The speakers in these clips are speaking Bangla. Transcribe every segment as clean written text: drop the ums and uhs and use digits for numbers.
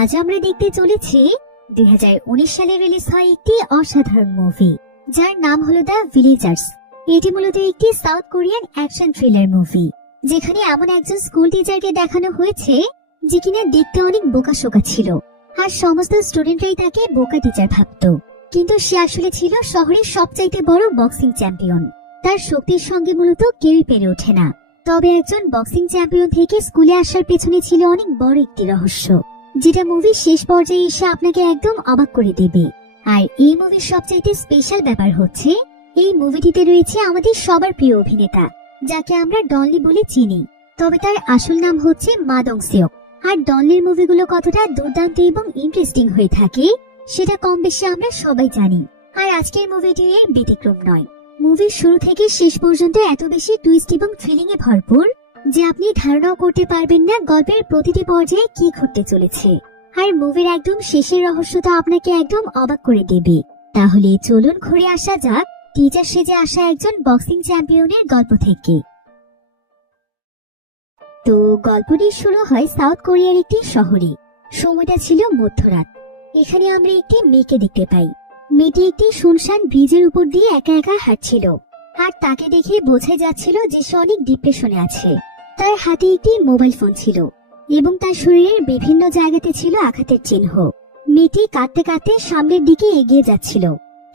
আজ আমরা দেখতে চলেছি 2019 সালে রিলিজ হয় একটি অসাধারণ মুভি যার নাম হলো দ্য ভিলেজার্স। এটি মূলত একটি south Korean action thriller movie, যেখানে এমন একজন স্কুল টিচারকে দেখানো হয়েছে যে কিনা দেখতে অনেক বোকাশোকা ছিল, আর সমস্ত স্টুডেন্টরাই তাকে বোকা টিচার ভাবত। কিন্তু সে আসলে ছিল শহরের সবচাইতে বড় বক্সিং চ্যাম্পিয়ন। তার শক্তির সঙ্গে মূলত কেউই পেরে ওঠে না। তবে একজন বক্সিং চ্যাম্পিয়ন থেকে স্কুলে আসার পেছনে ছিল অনেক বড় একটি রহস্য, যেটা মুভির শেষ পর্যায়ে এসে আপনাকে একদম অবাক করে দেবে। আর এই মুভির সবচাইতে স্পেশাল ব্যাপার হচ্ছে এই মুভিটিতে রয়েছে আমাদের সবার প্রিয় অভিনেতা, যাকে আমরা ডনলি বলে চিনি। তবে তার আসল নাম হচ্ছে মা দং-সেওক। আর ডনলির মুভিগুলো কতটা দুর্দান্ত এবং ইন্টারেস্টিং হয়ে থাকে সেটা কম বেশি আমরা সবাই জানি। আর আজকের মুভিটি এর ব্যতিক্রম নয়। মুভির শুরু থেকে শেষ পর্যন্ত এত বেশি টুইস্ট এবং থ্রিলিং এ ভরপুর যে আপনি ধারণাও করতে পারবেন না গল্পের প্রতিটি পর্যায়ে কি ঘটতে চলেছে। আর মুভির একদম শেষের রহস্যটা আপনাকে একদম অবাক করে দেবে। তাহলে চলুন ঘুরে আসা যাক টিচার সেজে আসা একজন বক্সিং চ্যাম্পিয়নের গল্প থেকে। তো গল্পটি শুরু হয় সাউথ কোরিয়ার একটি শহরে। সময়টা ছিল মধ্যরাত। এখানে আমরা একটি মেয়েকে দেখতে পাই। মেয়েটি একটি শুনশান ব্রিজের উপর দিয়ে একা একা হাঁটছিল, আর তাকে দেখে বোঝা যাচ্ছিল যে সে অনেক ডিপ্রেশনে আছে। তার হাতে একটি মোবাইল ফোন ছিল এবং তার শরীরের বিভিন্ন জায়গাতে ছিল আঘাতের চিহ্ন। মেয়েটি কাঁদতে কাঁদতে সামনের দিকে এগিয়ে যাচ্ছিল,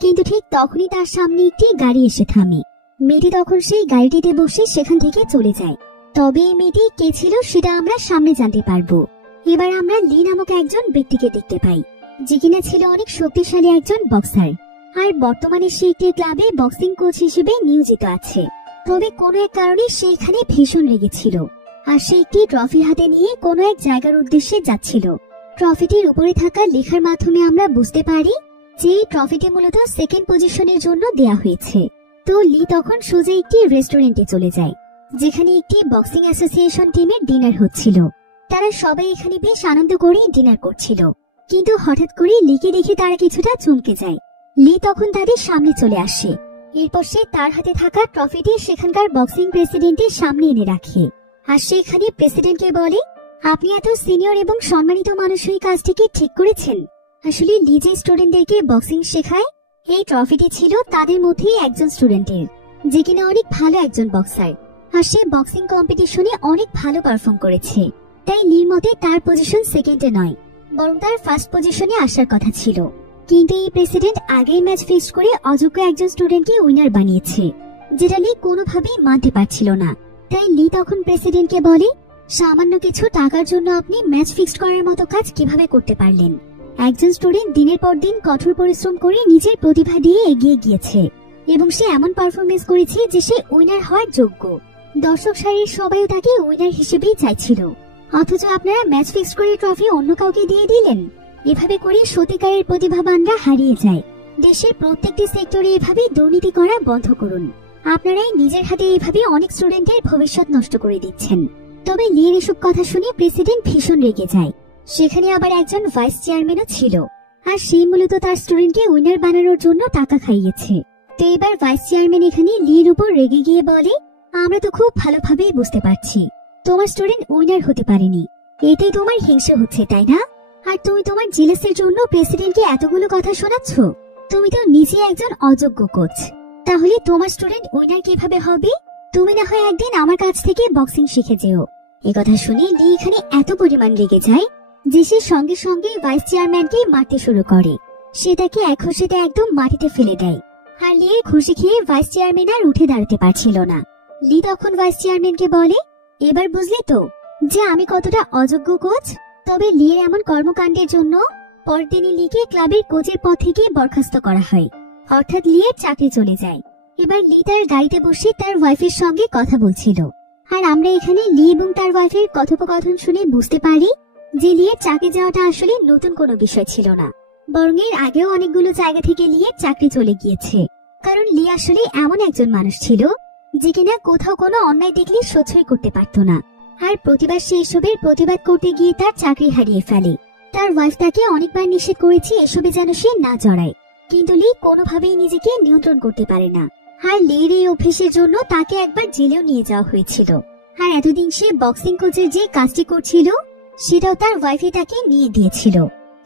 কিন্তু ঠিক তখনই তার সামনে একটি গাড়ি এসে থামে। মেয়েটি তখন সেই গাড়িটিতে বসে সেখান থেকে চলে যায়। তবে এই মেয়েটি কে ছিল সেটা আমরা সামনে জানতে পারবো। এবার আমরা লি নামক একজন ব্যক্তিকে দেখতে পাই, যে কিনা ছিল অনেক শক্তিশালী একজন বক্সার, আর বর্তমানে সে একটি ক্লাবে বক্সিং কোচ হিসেবে নিয়োজিত আছে। তবে কোনো এক কারণে সে এখানে ভীষণ রেগেছিল, আর সে একটি ট্রফি হাতে নিয়ে কোনো এক জায়গার উদ্দেশ্যে যাচ্ছিল। ট্রফিটির উপরে থাকা লেখার মাধ্যমে আমরা বুঝতে পারি যে এই ট্রফিটি মূলত সেকেন্ড পজিশনের জন্য দেয়া হয়েছে। তো লি তখন সোজা একটি রেস্টুরেন্টে চলে যায়, যেখানে একটি বক্সিং অ্যাসোসিয়েশন টিমের ডিনার হচ্ছিল। তারা সবাই এখানে বেশ আনন্দ করে ডিনার করছিল, কিন্তু হঠাৎ করে লিকে দেখে তারা কিছুটা চমকে যায়। লি তখন তাদের সামনে চলে আসে। এরপর সে তার হাতে থাকা ট্রফিটি সেখানকার বক্সিং প্রেসিডেন্টের সামনে এনে রাখে, আর সেখানে প্রেসিডেন্টকে বলে, আপনি এত সিনিয়র এবং সম্মানিত মানুষ এই কাজটিকে ঠিক করেছেন। আসলে লি যে স্টুডেন্টদেরকে বক্সিং শেখায়, এই ট্রফিটি ছিল তাদের মধ্যেই একজন স্টুডেন্টের, যে কিনা অনেক ভালো একজন বক্সার, আর সে বক্সিং কম্পিটিশনে অনেক ভালো পারফর্ম করেছে। তাই লির মতে তার পজিশন সেকেন্ডে নয়, বরং তার ফার্স্ট পজিশনে আসার কথা ছিল। কিন্তু এই প্রেসিডেন্ট আগেই ম্যাচ ফিক্স করে অযোগ্য একজন স্টুডেন্টকে উইনার বানিয়েছে, যেটা লি কোনোভাবেই মানতে পারছিল না। তাই লি তখন প্রেসিডেন্টকে বলে, সামান্য কিছু টাকার জন্য আপনি ম্যাচ ফিক্সড করার মতো কাজ কিভাবে করতে পারলেন? একজন স্টুডেন্ট দিনের পর দিন কঠোর পরিশ্রম করে নিজের প্রতিভা দিয়ে এগিয়ে গিয়েছে, এবং সে এমন পারফরমেন্স করেছে যে সে উইনার হওয়ার যোগ্য। দর্শক সারির সবাইও তাকে উইনার হিসেবেই চাইছিল, অথচ আপনারা ম্যাচ ফিক্সড করে ট্রফি অন্য কাউকে দিয়ে দিলেন। এভাবে করে সত্যিকারের প্রতিভাবানরা হারিয়ে যায়। দেশের প্রত্যেকটি সেক্টরে এভাবে দুর্নীতি করা বন্ধ করুন। আপনারাই নিজের হাতে এভাবে অনেক স্টুডেন্টের ভবিষ্যৎ নষ্ট করে দিচ্ছেন। তবে লির এসব কথা শুনে প্রেসিডেন্ট ভীষণ রেগে যায়। সেখানে আবার একজন ভাইস চেয়ারম্যানও ছিল, আর সেই মূলত তার স্টুডেন্টকে উইনার বানানোর জন্য টাকা খাইয়েছে। তো এবার ভাইস চেয়ারম্যান এখানে লির উপর রেগে গিয়ে বলে, আমরা তো খুব ভালোভাবেই বুঝতে পারছি তোমার স্টুডেন্ট উইনার হতে পারেনি। এটাই তোমার হিংসা হচ্ছে, তাই না? আর তুমি তোমার জেলাসের জন্য প্রেসিডেন্টকে এতগুলো কথা শোনাচ্ছ। তুমি তো নিজে একজন অযোগ্য কোচ, তাহলে তোমার স্টুডেন্ট উইনার কিভাবে হবে? তুমি না হয় একদিন আমার কাছ থেকে বক্সিং শিখে যেও। একথা শুনে লি এখানে এত পরিমাণ রেগে যায় যে সে সঙ্গে সঙ্গে ভাইস চেয়ারম্যানকে মারতে শুরু করে। সে তাকে এক ঘুষিতে একদম মাটিতে ফেলে দেয়, আর লির ঘুষি খেয়ে ভাইস চেয়ারম্যান আর উঠে দাঁড়াতে পারছিল না। লি তখন ভাইস চেয়ারম্যানকে বলে, এবার বুঝলি তো যে আমি কতটা অযোগ্য কোচ? তবে লির এমন কর্মকাণ্ডের জন্য পরদিনই লিকে ক্লাবের কোচের পদ থেকে বরখাস্ত করা হয়, অর্থাৎ লিয়ের চাকরি চলে যায়। এবার লি তার গাড়িতে বসে তার ওয়াইফের সঙ্গে কথা বলছিল, আর আমরা এখানে লি এবং তার ওয়াইফের কথোপকথন শুনে বুঝতে পারি যে লিয়ের চাকরি যাওয়াটা আসলে নতুন কোনো বিষয় ছিল না, বরং এর আগেও অনেকগুলো জায়গা থেকে লিয়ের চাকরি চলে গিয়েছে। কারণ লি আসলে এমন একজন মানুষ ছিল যে কিনা কোথাও কোনো অন্যায় দেখলে সহ্যই করতে পারত না, আর প্রতিবার সে এসবের প্রতিবাদ করতে গিয়ে তার চাকরি হারিয়ে ফেলে। তার ওয়াইফ তাকে অনেকবার নিষেধ করেছে এসবে যেন সে না জড়ায়, কিন্তু লি কোনোভাবেই নিজেকে নিয়ন্ত্রণ করতে পারে না। আর লির এই অভ্যেসের জন্য তাকে একবার জেলেও নিয়ে যাওয়া হয়েছিল। আর এতদিন সে বক্সিং কোচের যে কাজটি করছিল সেটাও তার ওয়াইফে তাকে নিয়ে দিয়েছিল।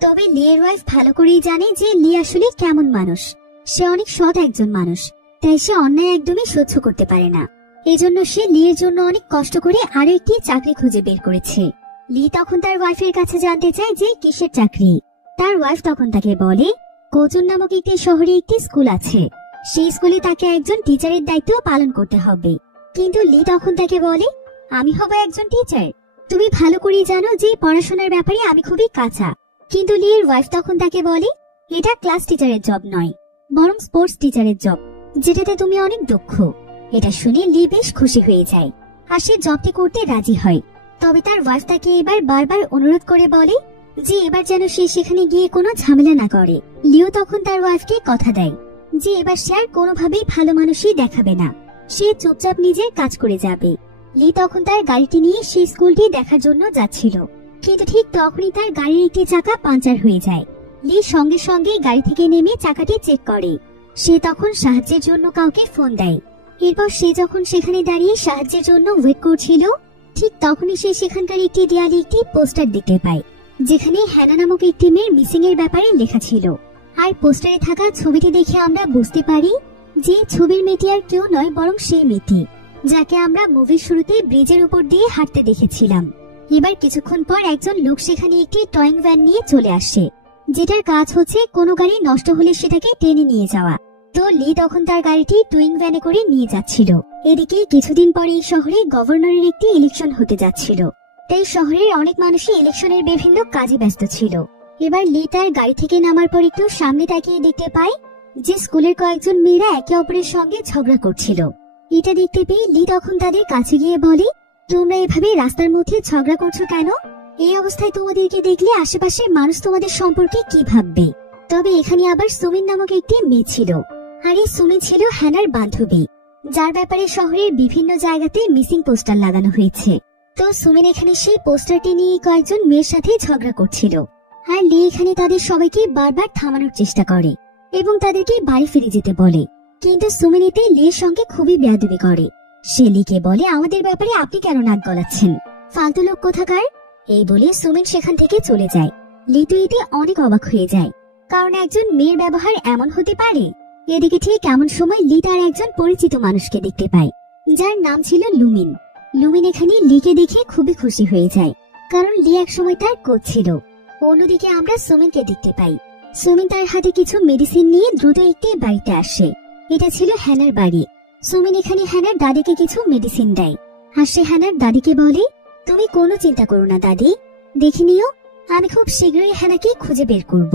তবে লিয়ের ওয়াইফ ভালো করেই জানে যে লি আসলে কেমন মানুষ। সে অনেক সৎ একজন মানুষ, তাই সে অন্যায় একদমই সহ্য করতে পারে না। এজন্য সে লিয়ের জন্য অনেক কষ্ট করে আরো একটি চাকরি খুঁজে বের করেছে। লি তখন তার ওয়াইফের কাছে জানতে চায় যে কিসের চাকরি। তার ওয়াইফ তখন তাকে বলে কোজন নামক একটি শহরে একটি স্কুল আছে, সেই স্কুলে তাকে একজন টিচারের দায়িত্ব পালন করতে হবে। কিন্তু লি তখন তাকে বলে আমি হব একজন টিচার, তুমি ভালো করেই জানো যে পড়াশোনার ব্যাপারে আমি খুবই কাঁচা। কিন্তু লিয়ের ওয়াইফ তখন তাকে বলে এটা ক্লাস টিচারের জব নয়, বরং স্পোর্টস টিচারের জব, যেটাতে তুমি অনেক দক্ষ। এটা শুনে লি বেশ খুশি হয়ে যায় আর সে জবটি করতে রাজি হয়। তবে তার ওয়াইফ তাকে এবার বারবার অনুরোধ করে বলে যে এবার যেন সে সেখানে গিয়ে কোনো ঝামেলা না করে। লিও তখন তার ওয়াইফকে কথা দেয় যে এবার সে আর কোনোভাবেই ভালো মানুষই দেখাবে না, সে চুপচাপ নিজের কাজ করে যাবে। লি তখন তার গাড়িটি নিয়ে সেই স্কুলটি দেখার জন্য যাচ্ছিল, কিন্তু ঠিক তখনই তার গাড়ির একটি চাকা পাঞ্চার হয়ে যায়। লি সঙ্গে সঙ্গে গাড়ি থেকে নেমে চাকাটি চেক করে। সে তখন সাহায্যের জন্য কাউকে ফোন দেয়। এরপর সে যখন সেখানে দাঁড়িয়ে সাহায্যের জন্য ওয়েট করছিল, ঠিক তখনই সে সেখানকার একটি দেয়ালে একটি পোস্টার দেখতে পায়, যেখানে হ্যানা নামক একটি মেয়ের মিসিং এর ব্যাপারে লেখা ছিল। আর পোস্টারে থাকা ছবিটি দেখে আমরা বুঝতে পারি যে ছবির মেয়েটি আর কেউ নয়, বরং সেই মেয়েটি যাকে আমরা মুভির শুরুতে ব্রিজের উপর দিয়ে হাঁটতে দেখেছিলাম। এবার কিছুক্ষণ পর একজন লোক সেখানে একটি টয়িং ভ্যান নিয়ে চলে আসে, যেটার কাজ হচ্ছে কোনো গাড়ি নষ্ট হলে সেটাকে টেনে নিয়ে যাওয়া। তো লি তখন তার গাড়িটি টুইং ভ্যানে করে নিয়ে যাচ্ছিল। এদিকে কিছুদিন পরে এই শহরে গভর্নরের একটি ইলেকশন হতে যাচ্ছিল, তাই শহরের অনেক মানুষই ইলেকশনের বিভিন্ন কাজে ব্যস্ত ছিল। এবার লি তার গাড়ি থেকে নামার পর একটু সামনে তাকিয়ে দেখতে পায় যে স্কুলের কয়েকজন মেয়েরা একে অপরের সঙ্গে ঝগড়া করছিল। এটা দেখতে পেয়ে লি তখন তাদের কাছে গিয়ে বলে তোমরা এভাবে রাস্তার মধ্যে ঝগড়া করছো কেন? এই অবস্থায় তোমাদেরকে দেখলে আশেপাশের মানুষ তোমাদের সম্পর্কে কি ভাববে? তবে এখানে আবার সুমিন নামক একটি মেয়ে ছিল, আর এই সুমিন ছিল হ্যানার বান্ধবী, যার ব্যাপারে শহরের বিভিন্ন জায়গাতে মিসিং পোস্টার লাগানো হয়েছে। তো সুমিন এখানে সেই পোস্টারটি নিয়ে কয়েকজন মেয়ের সাথে ঝগড়া করছিল, আর লি এখানে তাদের সবাইকে বারবার থামানোর চেষ্টা করে এবং তাদেরকে বাড়ি ফিরে যেতে বলে। কিন্তু সুমিন এতে লির সঙ্গে খুবই বেয়াদবি করে। সে লিকে বলে আমাদের ব্যাপারে আপনি কেন নাক গলাচ্ছেন, ফালতু লোক কোথাকার। এই বলে সুমিন সেখান থেকে চলে যায়। লি তো এতে অনেক অবাক হয়ে যায়, কারণ একজন মেয়ের ব্যবহার এমন হতে পারে। এদিকে ঠিক এমন সময় লি তার একজন পরিচিত মানুষকে দেখতে পায়, যার নাম ছিল লুমিন। লুমিন এখানে লিকে দেখে খুবই খুশি হয়ে যায়, কারণ লি এক সময় তার কোচ ছিল। অন্যদিকে আমরা সুমিনকে দেখতে পাই। সুমিন তার হাতে কিছু মেডিসিন নিয়ে দ্রুত একটি বাড়িতে আসে। এটা ছিল হ্যানার বাড়ি। সুমিন এখানে হ্যানার দাদিকে কিছু মেডিসিন দেয়, আর সে হ্যানার দাদিকে বলে তুমি কোনো চিন্তা করো না দাদি, দেখে নিও, আমি খুব শীঘ্রই হ্যানাকে খুঁজে বের করব।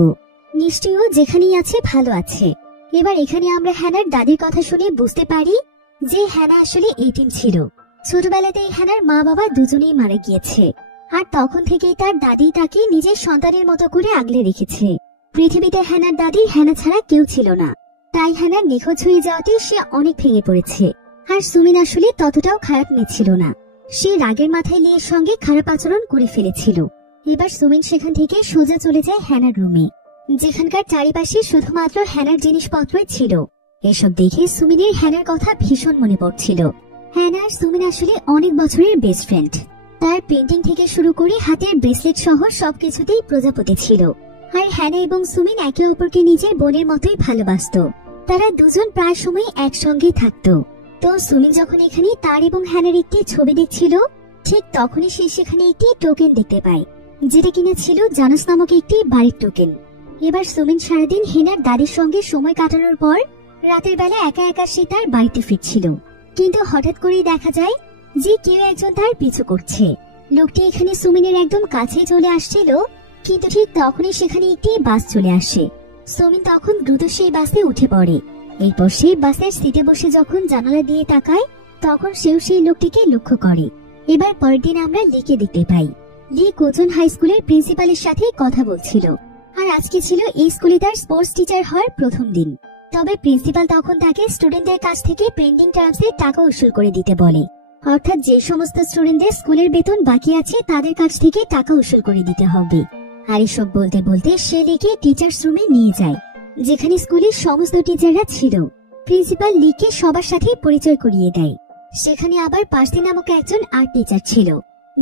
নিশ্চয়ই ও যেখানেই আছে ভালো আছে। এবার এখানে আমরা হ্যানার দাদির কথা শুনে বুঝতে পারি যে হ্যানা আসলে এতিম ছিল। ছোটবেলাতেই হ্যানার মা বাবা দুজনেই মারা গিয়েছে, আর তখন থেকেই তার দাদি তাকে নিজের সন্তানের মতো করে আগলে রেখেছে। পৃথিবীতে হ্যানার দাদির হ্যানা ছাড়া কেউ ছিল না, তাই হ্যানার নিখোঁজ হয়ে যাওয়াতে সে অনেক ভেঙে পড়েছে। আর সুমিন আসলে ততটাও খারাপ মেয়ে ছিল না, সে রাগের মাথায় লিয়ের সঙ্গে খারাপ আচরণ করে ফেলেছিল। এবার সুমিন সেখান থেকে সোজা চলে যায় হ্যানার রুমে, যেখানকার চারিপাশে শুধুমাত্র হ্যানার জিনিসপত্রই ছিল। এসব দেখে সুমিনের হ্যানার কথা ভীষণ মনে পড়ছিল। হ্যানা আর সুমিন আসলে অনেক বছরের বেস্ট ফ্রেন্ড। তার পেন্টিং থেকে শুরু করে হাতের ব্রেসলেট সহ সবকিছুতেই প্রজাপতি ছিল। আর হ্যানা এবং সুমিন একে অপরকে নিজের বোনের মতোই ভালোবাসতো। তারা দুজন প্রায় সময় একসঙ্গেই থাকতো। তো সুমিন যখন এখানে তার এবং হ্যানার একটি ছবি দেখছিল, ঠিক তখনই সে সেখানে একটি টোকেন দেখতে পায়, যেটা কিনা ছিল জানাস নামক একটি বাড়ির টোকেন। এবার সুমিন সারাদিন হেনার দাদির সঙ্গে সময় কাটানোর পর রাতের বেলা একা একা সে তার বাড়িতে ফিরছিল। কিন্তু হঠাৎ করেই দেখা যায় যে কেউ একজন তার পিছু করছে। লোকটি এখানে সুমিনের একদম কাছে চলে আসছিল, কিন্তু ঠিক তখনই সেখানে একটি বাস চলে আসে। সুমিন তখন দ্রুত সেই বাসে উঠে পড়ে। এরপর সেই বাসের সিটে বসে যখন জানালা দিয়ে তাকায়, তখন সেও সেই লোকটিকে লক্ষ্য করে। এবার পরের দিন আমরা লিকে দেখতে পাই। লি কোজন হাই স্কুলের প্রিন্সিপালের সাথে কথা বলছিল, আর আজকে ছিল এই স্কুলে তার স্পোর্টস টিচার হওয়ার প্রথম দিন। তবে প্রিন্সিপাল তখন তাকে স্টুডেন্টদের কাছ থেকে পেন্ডিং টার্মসে টাকা উসুল করে দিতে বলে, অর্থাৎ যে সমস্ত স্টুডেন্টদের স্কুলের বেতন বাকি আছে তাদের কাছ থেকে টাকা উসুল করে দিতে হবে। আর এসব বলতে বলতে সে লিকে টিচার্স রুমে নিয়ে যায়, যেখানে স্কুলের সমস্ত টিচাররা ছিল। প্রিন্সিপাল লিকে সবার সাথে পরিচয় করিয়ে দেয়। সেখানে আবার পার্সি নামক একজন আর্ট টিচার ছিল,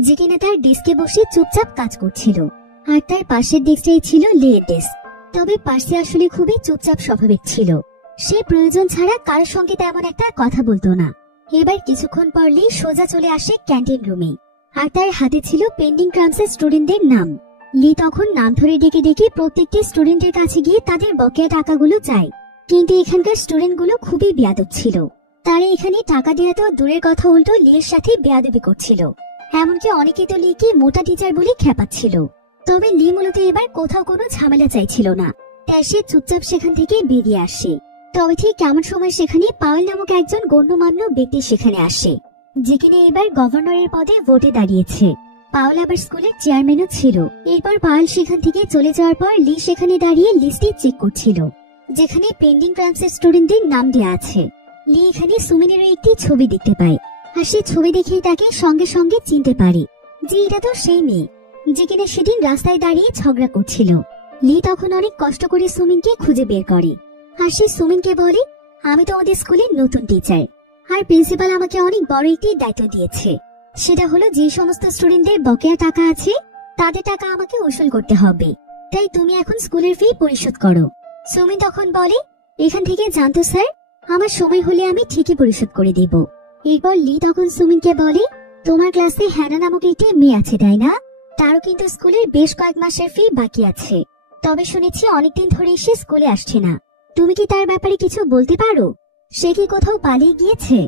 যে কিনা তার ডেস্কে বসে চুপচাপ কাজ করছিল। আর তার পাশের ডেস্কটাই ছিল লের ডেস্ক। তবে পার্সি আসলে খুবই চুপচাপ স্বভাবের ছিল। সে প্রয়োজন ছাড়া কারোর সঙ্গে তেমন একটা কথা বলতো না। এবার কিছুক্ষণ পরলেই সোজা চলে আসে ক্যান্টিন রুমে। আর তার হাতে ছিল পেন্ডিং ক্রামসের স্টুডেন্টদের নাম। লি তখন নাম ধরে ডেকে ডেকে প্রত্যেকটি স্টুডেন্টের কাছে গিয়ে তাদের বকেয়া টাকাগুলো চায়। কিন্তু এখানকার স্টুডেন্টগুলো খুবই বেয়াদব ছিল। তারা এখানে টাকা দেওয়া তো দূরের কথা, উল্টো লির সাথে বেয়াদবি করছিল। এমনকি অনেকে তো লিকে মোটা টিচার বলে খেপাচ্ছিল। তবে লি মূলত এবার কোথাও কোনো ঝামেলা চাইছিল না, তাই সে চুপচাপ সেখান থেকে বেরিয়ে আসে। তবে ঠিক কেমন সময় সেখানে পাওয়েল নামক একজন গণ্যমান্য ব্যক্তি সেখানে আসে, যেখানে এবার গভর্নরের পদে ভোটে দাঁড়িয়েছে। পাওয়েল আবার স্কুলের চেয়ারম্যানও ছিল। এরপর পাওয়েল সেখান থেকে চলে যাওয়ার পর লি সেখানে দাঁড়িয়ে লিস্টটি চেক করছিল, যেখানে পেন্ডিং ক্রামসের স্টুডেন্টদের নাম দেওয়া আছে। লি এখানে সুমিনেরও একটি ছবি দেখতে পায়। আর সেই ছবি দেখেই তাকে সঙ্গে সঙ্গে চিনতে পারে যে এটা তো সেই মেয়ে যে কিনা সেদিন রাস্তায় দাঁড়িয়ে ঝগড়া করছিল। লি তখন অনেক কষ্ট করে সুমিনকে খুঁজে বের করে। আর সে সুমিনকে বলে, আমি তো আমাদের স্কুলের নতুন টিচার, আর প্রিন্সিপাল আমাকে অনেক বড় একটি দায়িত্ব দিয়েছে। সেটা হলো যে সমস্ত স্টুডেন্টদের বকেয়া টাকা আছে তাদের টাকা আমাকে উসুল করতে হবে। তাই তুমি এখন স্কুলের ফি পরিশোধ করো। সুমিন তখন বলে, এখান থেকে জানতো স্যার, আমার সময় হলে আমি ঠিকই পরিশোধ করে দেব। এরপর লি তখন সুমিনকে বলে, তোমার ক্লাসে হ্যানা নামক একটি মেয়ে আছে তাই না? তারও কিন্তু স্কুলের বেশ কয়েক মাসের ফি বাকি আছে। তবে শুনেছি অনেকদিন ধরে সে স্কুলে আসছে না। তুমি কি তার ব্যাপারে কিছু বলতে পারো? সে কি কোথাও পালিয়ে গিয়েছে?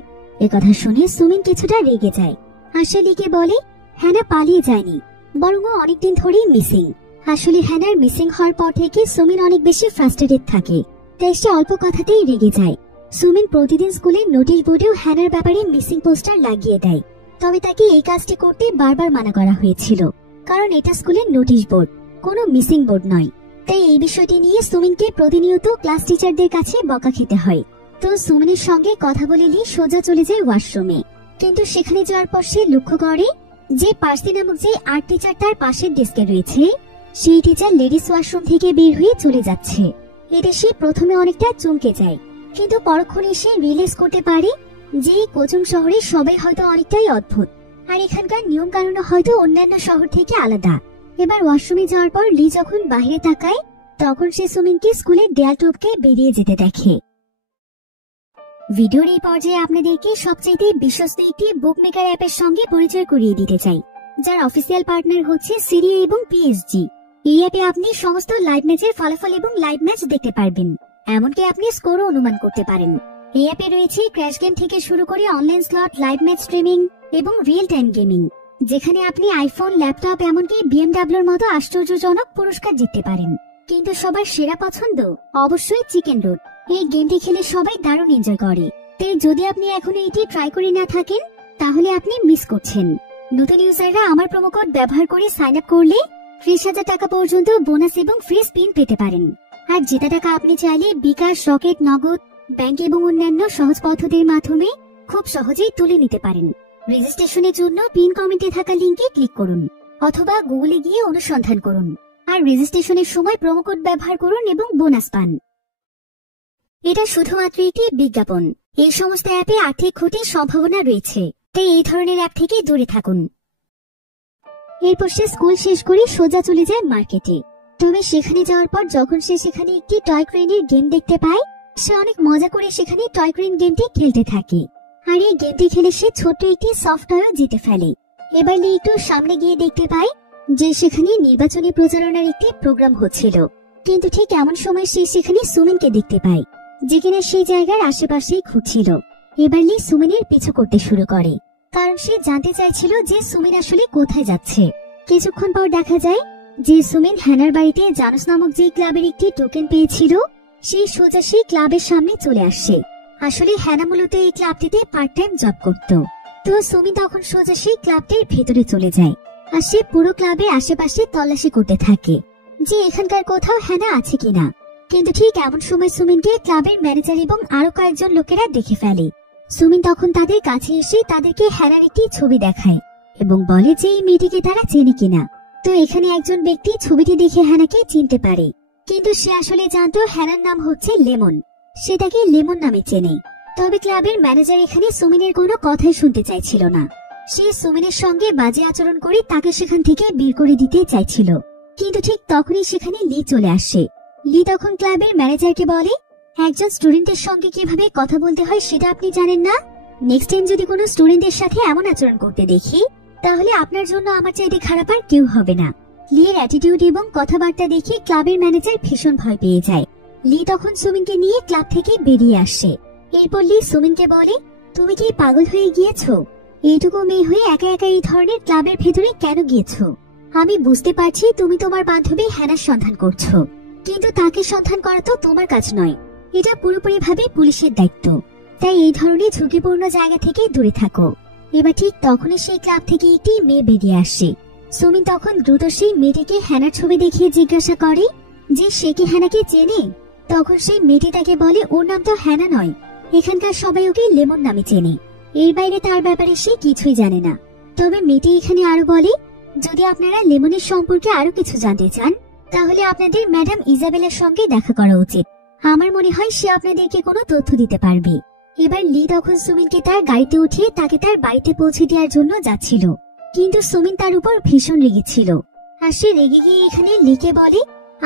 একথা শুনে সুমিন কিছুটা রেগে যায়। আসলে লিকে বলে, হ্যানা পালিয়ে যায়নি, বরং ও অনেকদিন ধরেই মিসিং। আসলে হ্যানার মিসিং হওয়ার পর থেকে সুমিন অনেক বেশি ফ্রাস্ট্রেটেড থাকে, তাই সে অল্প কথাতেই রেগে যায়। সুমিন প্রতিদিন স্কুলের নোটিশ বোর্ডেও হ্যানার ব্যাপারে মিসিং পোস্টার লাগিয়ে দেয়। তবে তাকে এই কাজটি করতে বারবার মানা করা হয়েছিল, কারণ এটা স্কুলের নোটিশ বোর্ড, কোনো মিসিং বোর্ড নয়। তাই এই বিষয়টি নিয়ে সুমিনকে প্রতিনিয়ত ক্লাস টিচারদের কাছে বকা খেতে হয়। তো সুমিনের সঙ্গে কথা বলে লি সোজা চলে যায় ওয়াশরুমে। কিন্তু সেখানে যাওয়ার পর সে লক্ষ্য করে যে পার্সি নামক যে আর্ট টিচার তার পাশের ডেস্কে রয়েছে, সেই টিচার লেডিস ওয়াশরুম থেকে বের হয়ে চলে যাচ্ছে। এতে সে প্রথমে অনেকটা চমকে যায়, কিন্তু পরক্ষণে সে রিয়েলাইজ করতে পারে যে কোচিং শহরে সবাই হয়তো অনেকটাই অদ্ভুত, আর এখানকার নিয়ম কানুন হয়তো অন্যান্য শহর থেকে আলাদা। এবার ওয়াশরুমে যাওয়ার পর লি যখন বাইরে তাকায়, তখন সে সুমিনকে স্কুলের দেয়াল টপকে বেরিয়ে যেতে দেখে। ভিডিওর এই পর্যায়ে আপনাদেরকে সবচাইতে বিশ্বস্ত একটি বুকমেকার অ্যাপের সঙ্গে পরিচয় করিয়ে দিতে চাই, যার অফিসিয়াল পার্টনার হচ্ছে সিরিয়া এবং পিএসজি। এই অ্যাপে আপনি সমস্ত লাইভ ম্যাচের ফলাফল এবং লাইভ ম্যাচ দেখতে পারবেন, এমনকি আপনি স্কোরও অনুমান করতে পারেন। এই অ্যাপে রয়েছে ক্র্যাশ গেম থেকে শুরু করে online slot, live match streaming এবং রিয়েল টাইম গেমিং, যেখানে আপনি আইফোন, ল্যাপটপ, এমনকি বিএমডাব্লিউর মতো আশ্চর্যজনক পুরস্কার জিততে পারেন। কিন্তু সবার সেরা পছন্দ অবশ্যই চিকেন রুট। এই গেমটি খেলে সবাই দারুণ এনজয় করে, তাই যদি আপনি এখনো এটি ট্রাই করে না থাকেন তাহলে আপনি মিস করছেন। নতুন ইউজাররা আমার প্রোমো কোড ব্যবহার করে সাইন আপ করলে 30,000 টাকা পর্যন্ত বোনাস এবং ফ্রি স্পিন পেতে পারেন। আর জেতা টাকা আপনি চাইলে বিকাশ, রকেট, নগদ, ব্যাংক এবং অন্যান্য সহজ পদ্ধতির মাধ্যমে খুব সহজেই তুলে নিতে পারেন। রেজিস্ট্রেশনের জন্য পিন কমেন্টে থাকা লিঙ্কে ক্লিক করুন অথবা গুগলে গিয়ে অনুসন্ধান করুন, আর রেজিস্ট্রেশনের সময় প্রোমো কোড ব্যবহার করুন এবং বোনাস পান। এটা শুধুমাত্র একটি বিজ্ঞাপন। এই সমস্ত অ্যাপে আর্থিক ক্ষতির সম্ভাবনা রয়েছে, তাই এই ধরনের অ্যাপ থেকে দূরে থাকুন। এরপর সে স্কুল শেষ করে সোজা চলে যায় মার্কেটে। তবে সেখানে যাওয়ার পর যখন সে সেখানে একটি টয় ট্রেনের গেম দেখতে পায়, সে অনেক মজা করে সেখানে টয় ট্রেন গেমটি খেলতে থাকে। আর এই গেমটি খেলে সে ছোট্ট একটি সফটওয়্যার জিতে ফেলে। এবার লি একটু সামনে গিয়ে দেখতে পায় যে সেখানে নির্বাচনী প্রচারণার একটি প্রোগ্রাম হচ্ছিল। কিন্তু ঠিক এমন সময় সে সেখানে সুমিনকে দেখতে পায়, যে কিনা সেই জায়গার আশেপাশেই ঘুরছিল। এবার লি সুমিনের পিছু করতে শুরু করে, কারণ সে জানতে চাইছিল যে সুমিন আসলে কোথায় যাচ্ছে। কিছুক্ষণ পর দেখা যায় যে সুমিন হ্যানার বাড়িতে জানুস নামক যে ক্লাবের একটি টোকেন পেয়েছিল, সেই সোজা সেই ক্লাবের সামনে চলে আসছে। আসলে হ্যানা মূলত এই ক্লাবটিতে পার্ট টাইম জব করত। তো সুমিন তখন সোজা সেই ক্লাবটির ভেতরে চলে যায়, আর সে পুরো ক্লাবে আশেপাশে তল্লাশি করতে থাকে যে এখানকার কোথাও হ্যানা আছে কিনা। কিন্তু ঠিক এমন সময় সুমিনকে ক্লাবের ম্যানেজার এবং আরো কয়েকজন লোকেরা দেখে ফেলে। সুমিন তখন তাদের কাছে এসে তাদেরকে হ্যানার একটি ছবি দেখায় এবং বলে যে এই মেয়েটিকে তারা চেনে কিনা। তো এখানে একজন ব্যক্তি ছবিটি দেখে হ্যানাকে চিনতে পারে, কিন্তু সে আসলে জানতো হ্যানার নাম হচ্ছে লেমন, সে তাকে লেমন নামে চেনে। তবে ক্লাবের ম্যানেজার এখানে সুমিনের কোনো কথাই শুনতে চাইছিল না। সে সুমিনের সঙ্গে বাজে আচরণ করে তাকে সেখান থেকে বের করে দিতে চাইছিল, কিন্তু ঠিক তখনই সেখানে লি চলে আসে। লি তখন ক্লাবের ম্যানেজারকে বলে, একজন স্টুডেন্টের সঙ্গে কিভাবে কথা বলতে হয় সেটা আপনি জানেন না? নেক্সট টাইম যদি কোনো স্টুডেন্টের সাথে এমন আচরণ করতে দেখি, তাহলে আপনার জন্য আমার চাইতে খারাপ আর কেউ হবে না। লির অ্যাটিটিউড এবং কথাবার্তা দেখে ক্লাবের ম্যানেজার ভীষণ ভয় পেয়ে যায়। লি তখন সুমিনকে নিয়ে ক্লাব থেকে বেরিয়ে আসে। এরপর লি সুমিনকে বলে, তুমি কি পাগল হয়ে গিয়েছো? এইটুকু মেয়ে হয়ে একা একা এই ধরনের ক্লাবের ভেতরে কেন গিয়েছো? আমি বুঝতে পারছি তুমি তোমার বান্ধবী হ্যানার সন্ধান করছো, কিন্তু তাকে সন্ধান করা তো তোমার কাজ নয়, এটা পুরোপুরিভাবে পুলিশের দায়িত্ব। তাই এই ধরনের ঝুঁকিপূর্ণ জায়গা থেকে দূরে থাকো। এবার ঠিক তখনই সেই ক্লাব থেকে একটি মেয়ে বেরিয়ে আসে। সুমিন তখন দ্রুত সেই মেয়েটিকে হ্যানার ছবি দেখিয়ে জিজ্ঞাসা করে যে সে কি হ্যানাকে চেনে। তখন সেই মেয়েটি তাকে বলে, ওর নাম তো হ্যানা নয়, এখানকার সবাই ওকে লেমন নামে চেনে, এর বাইরে তার ব্যাপারে সে কিছুই জানে না। তবে মেয়েটি এখানে আরো বলে, যদি আপনারা লেমনের সম্পর্কে আরো কিছু জানতে চান, তাহলে আপনাদের ম্যাডাম ইজাবেলের সঙ্গে দেখা করা উচিত। আমার মনে হয় সে আপনাদেরকে কোনো তথ্য দিতে পারবে। এবার লি তখন সুমিনকে তার গাড়িতে উঠিয়ে তাকে তার বাড়িতে পৌঁছে দেওয়ার জন্য যাচ্ছিল, কিন্তু সুমিন তার উপর ভীষণ রেগেছিল। আর সে রেগে গিয়ে এখানে লিকে বলে,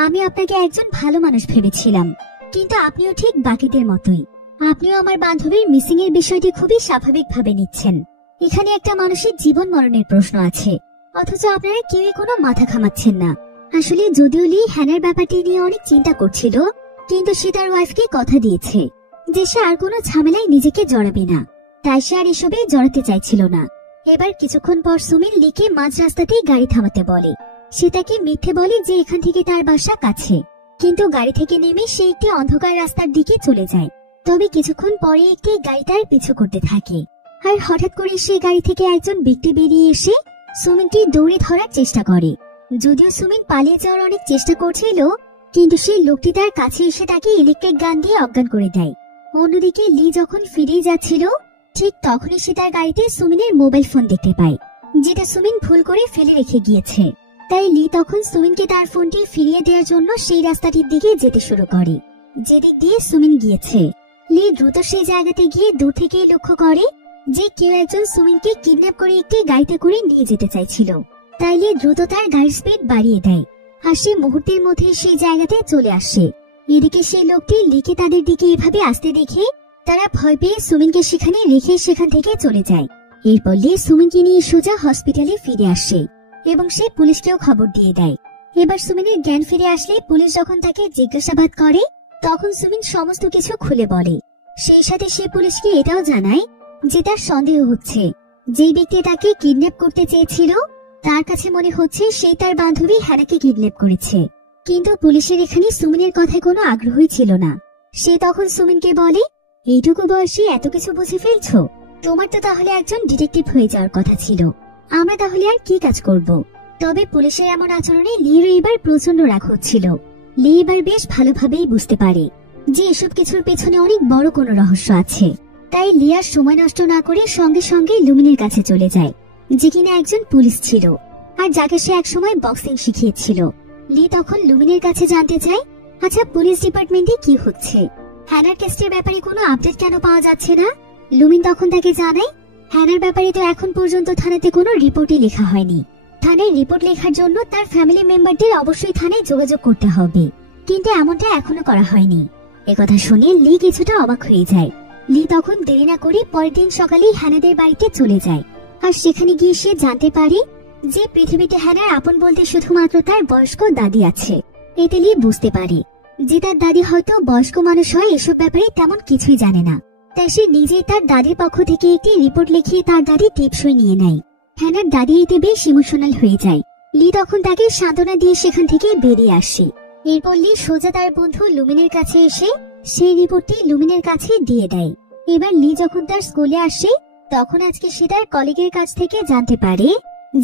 আমি আপনাকে একজন ভালো মানুষ ভেবেছিলাম, কিন্তু আপনিও ঠিক বাকিদের মতোই। আপনিও আমার বান্ধবীর মিসিং এর বিষয়টি খুবই স্বাভাবিকভাবে নিচ্ছেন। এখানে একটা মানুষের জীবন মরণের প্রশ্ন আছে, অথচ আপনারা কেউই কোনো মাথা ঘামাচ্ছেন না। আসলে যদিও লি হ্যানার ব্যাপারটি নিয়ে অনেক চিন্তা করছিল, কিন্তু সে তার ওয়াইফকে কথা দিয়েছে যে সে আর কোনো ঝামেলায় নিজেকে জড়াবে না, তাই সে আর এসবে জড়াতে চাইছিল না। এবার কিছুক্ষণ পর সুমিন লিকে মাঝ রাস্তাতেই গাড়ি থামাতে বলে। সে তাকে মিথ্যে বলে যে এখান থেকে তার বাসা কাছে, কিন্তু গাড়ি থেকে নেমে সে একটি অন্ধকার রাস্তার দিকে চলে যায়। তবে কিছুক্ষণ পরে একটি গাড়ি তার পিছু করতে থাকে, আর হঠাৎ করে সেই গাড়ি থেকে একজন ব্যক্তি বেরিয়ে এসে সুমিনকে দৌড়ে ধরার চেষ্টা করে। যদিও সুমিন পালিয়ে যাওয়ার অনেক চেষ্টা করছিল, কিন্তু সেই লোকটি তার কাছে এসে তাকে ইলেকট্রিক গান দিয়ে অজ্ঞান করে দেয়। অন্যদিকে লি যখন ফিরেই যাচ্ছিল, ঠিক তখনই সে তার গাড়িতে সুমিনের মোবাইল ফোন দেখতে পায়, যেটা সুমিন ভুল করে ফেলে রেখে গিয়েছে। তাই লি তখন সুমিনকে তার ফোনটি ফিরিয়ে দেওয়ার জন্য সেই রাস্তাটির দিকে যেতে শুরু করে যেদিক দিয়ে সুমিন গিয়েছে। লি দ্রুত সেই জায়গাতে গিয়ে দূর থেকেই লক্ষ্য করে যে কেউ একজন সুমিনকে কিডন্যাপ করে একটি গাড়িতে করে নিয়ে যেতে চাইছিল। তাই লি দ্রুত তার গাড়ির স্পিড বাড়িয়ে দেয়, আর সে মুহূর্তের মধ্যে সেই জায়গাতে চলে আসে। এদিকে সেই লোকটি লিকে তাদের দিকে এভাবে আসতে দেখে তারা ভয় পেয়ে সুমিনকে সেখানে রেখে সেখান থেকে চলে যায়। এরপর লি সুমিনকে নিয়ে সোজা হসপিটালে ফিরে আসে এবং সে পুলিশকেও খবর দিয়ে দেয়। এবার সুমিনের জ্ঞান ফিরে আসলে পুলিশ যখন তাকে জিজ্ঞাসাবাদ করে, তখন সুমিন সমস্ত কিছু খুলে বলে। সেই সাথে সে পুলিশকে এটাও জানায় যে তার সন্দেহ হচ্ছে যেই ব্যক্তি তাকে কিডন্যাপ করতে চেয়েছিল, তার কাছে মনে হচ্ছে সে তার বান্ধবী হ্যানাকে কিডন্যাপ করেছে। কিন্তু পুলিশের এখানে সুমিনের কথায় কোনো আগ্রহই ছিল না। সে তখন সুমিনকে বলে, এইটুকু বয়সে এত কিছু বুঝে ফেলছো? তোমার তো তাহলে একজন ডিটেকটিভ হয়ে যাওয়ার কথা ছিল, আমরা তাহলে আর কি কাজ করব? তবে পুলিশের এমন আচরণে লির এবার প্রচন্ড রাগ হচ্ছিল। লি এবার বেশ ভালোভাবেই বুঝতে পারে যে এসব কিছুর পেছনে অনেক বড় কোনো রহস্য আছে। তাই লি আর সময় নষ্ট না করে সঙ্গে সঙ্গে লুমিনের কাছে চলে যায়, যে কিনা একজন পুলিশ ছিল আর যাকে সে একসময় বক্সিং শিখিয়েছিল। লি তখন লুমিনের কাছে জানতে চায়, আচ্ছা পুলিশ ডিপার্টমেন্টে কি হচ্ছে? হ্যানার কেসের ব্যাপারে কোনো আপডেট কেন পাওয়া যাচ্ছে না? লুমিন তখন তাকে জানায়, হ্যানার ব্যাপারে তো এখন পর্যন্ত থানাতে কোনো রিপোর্টই লেখা হয়নি। থানায় রিপোর্ট লেখার জন্য তার ফ্যামিলি মেম্বারদের অবশ্যই থানায় যোগাযোগ করতে হবে, কিন্তু এমনটা এখনো করা হয়নি। একথা শুনে লি কিছুটা অবাক হয়ে যায়। লি তখন দেরি না করে পরের দিন সকালেই হ্যানাদের বাড়িতে চলে যায়, আর সেখানে গিয়ে সে জানতে পারে যে পৃথিবীতে হ্যানার আপন বলতে শুধুমাত্র তার বয়স্ক দাদি আছে। এতে লি বুঝতে পারে যে তার দাদি হয়তো বয়স্ক মানুষ হয়, এসব ব্যাপারে তেমন কিছুই জানে না। তাই সে নিজেই তার দাদির পক্ষ থেকে একটি রিপোর্ট লিখিয়ে তার দাদি টিপসই নিয়ে নেয়। হ্যানার দাদি এতে বেশ ইমোশনাল হয়ে যায়। লি তখন তাকে সান্ত্বনা দিয়ে সেখান থেকে বেরিয়ে আসে। এরপর লি সোজা তার বন্ধু লুমিনের কাছে এসে সেই রিপোর্টটি লুমিনের কাছে দিয়ে দেয়। এবার লি যখন তার স্কুলে আসে, তখন আজকে সে তার কলিগের কাছ থেকে জানতে পারে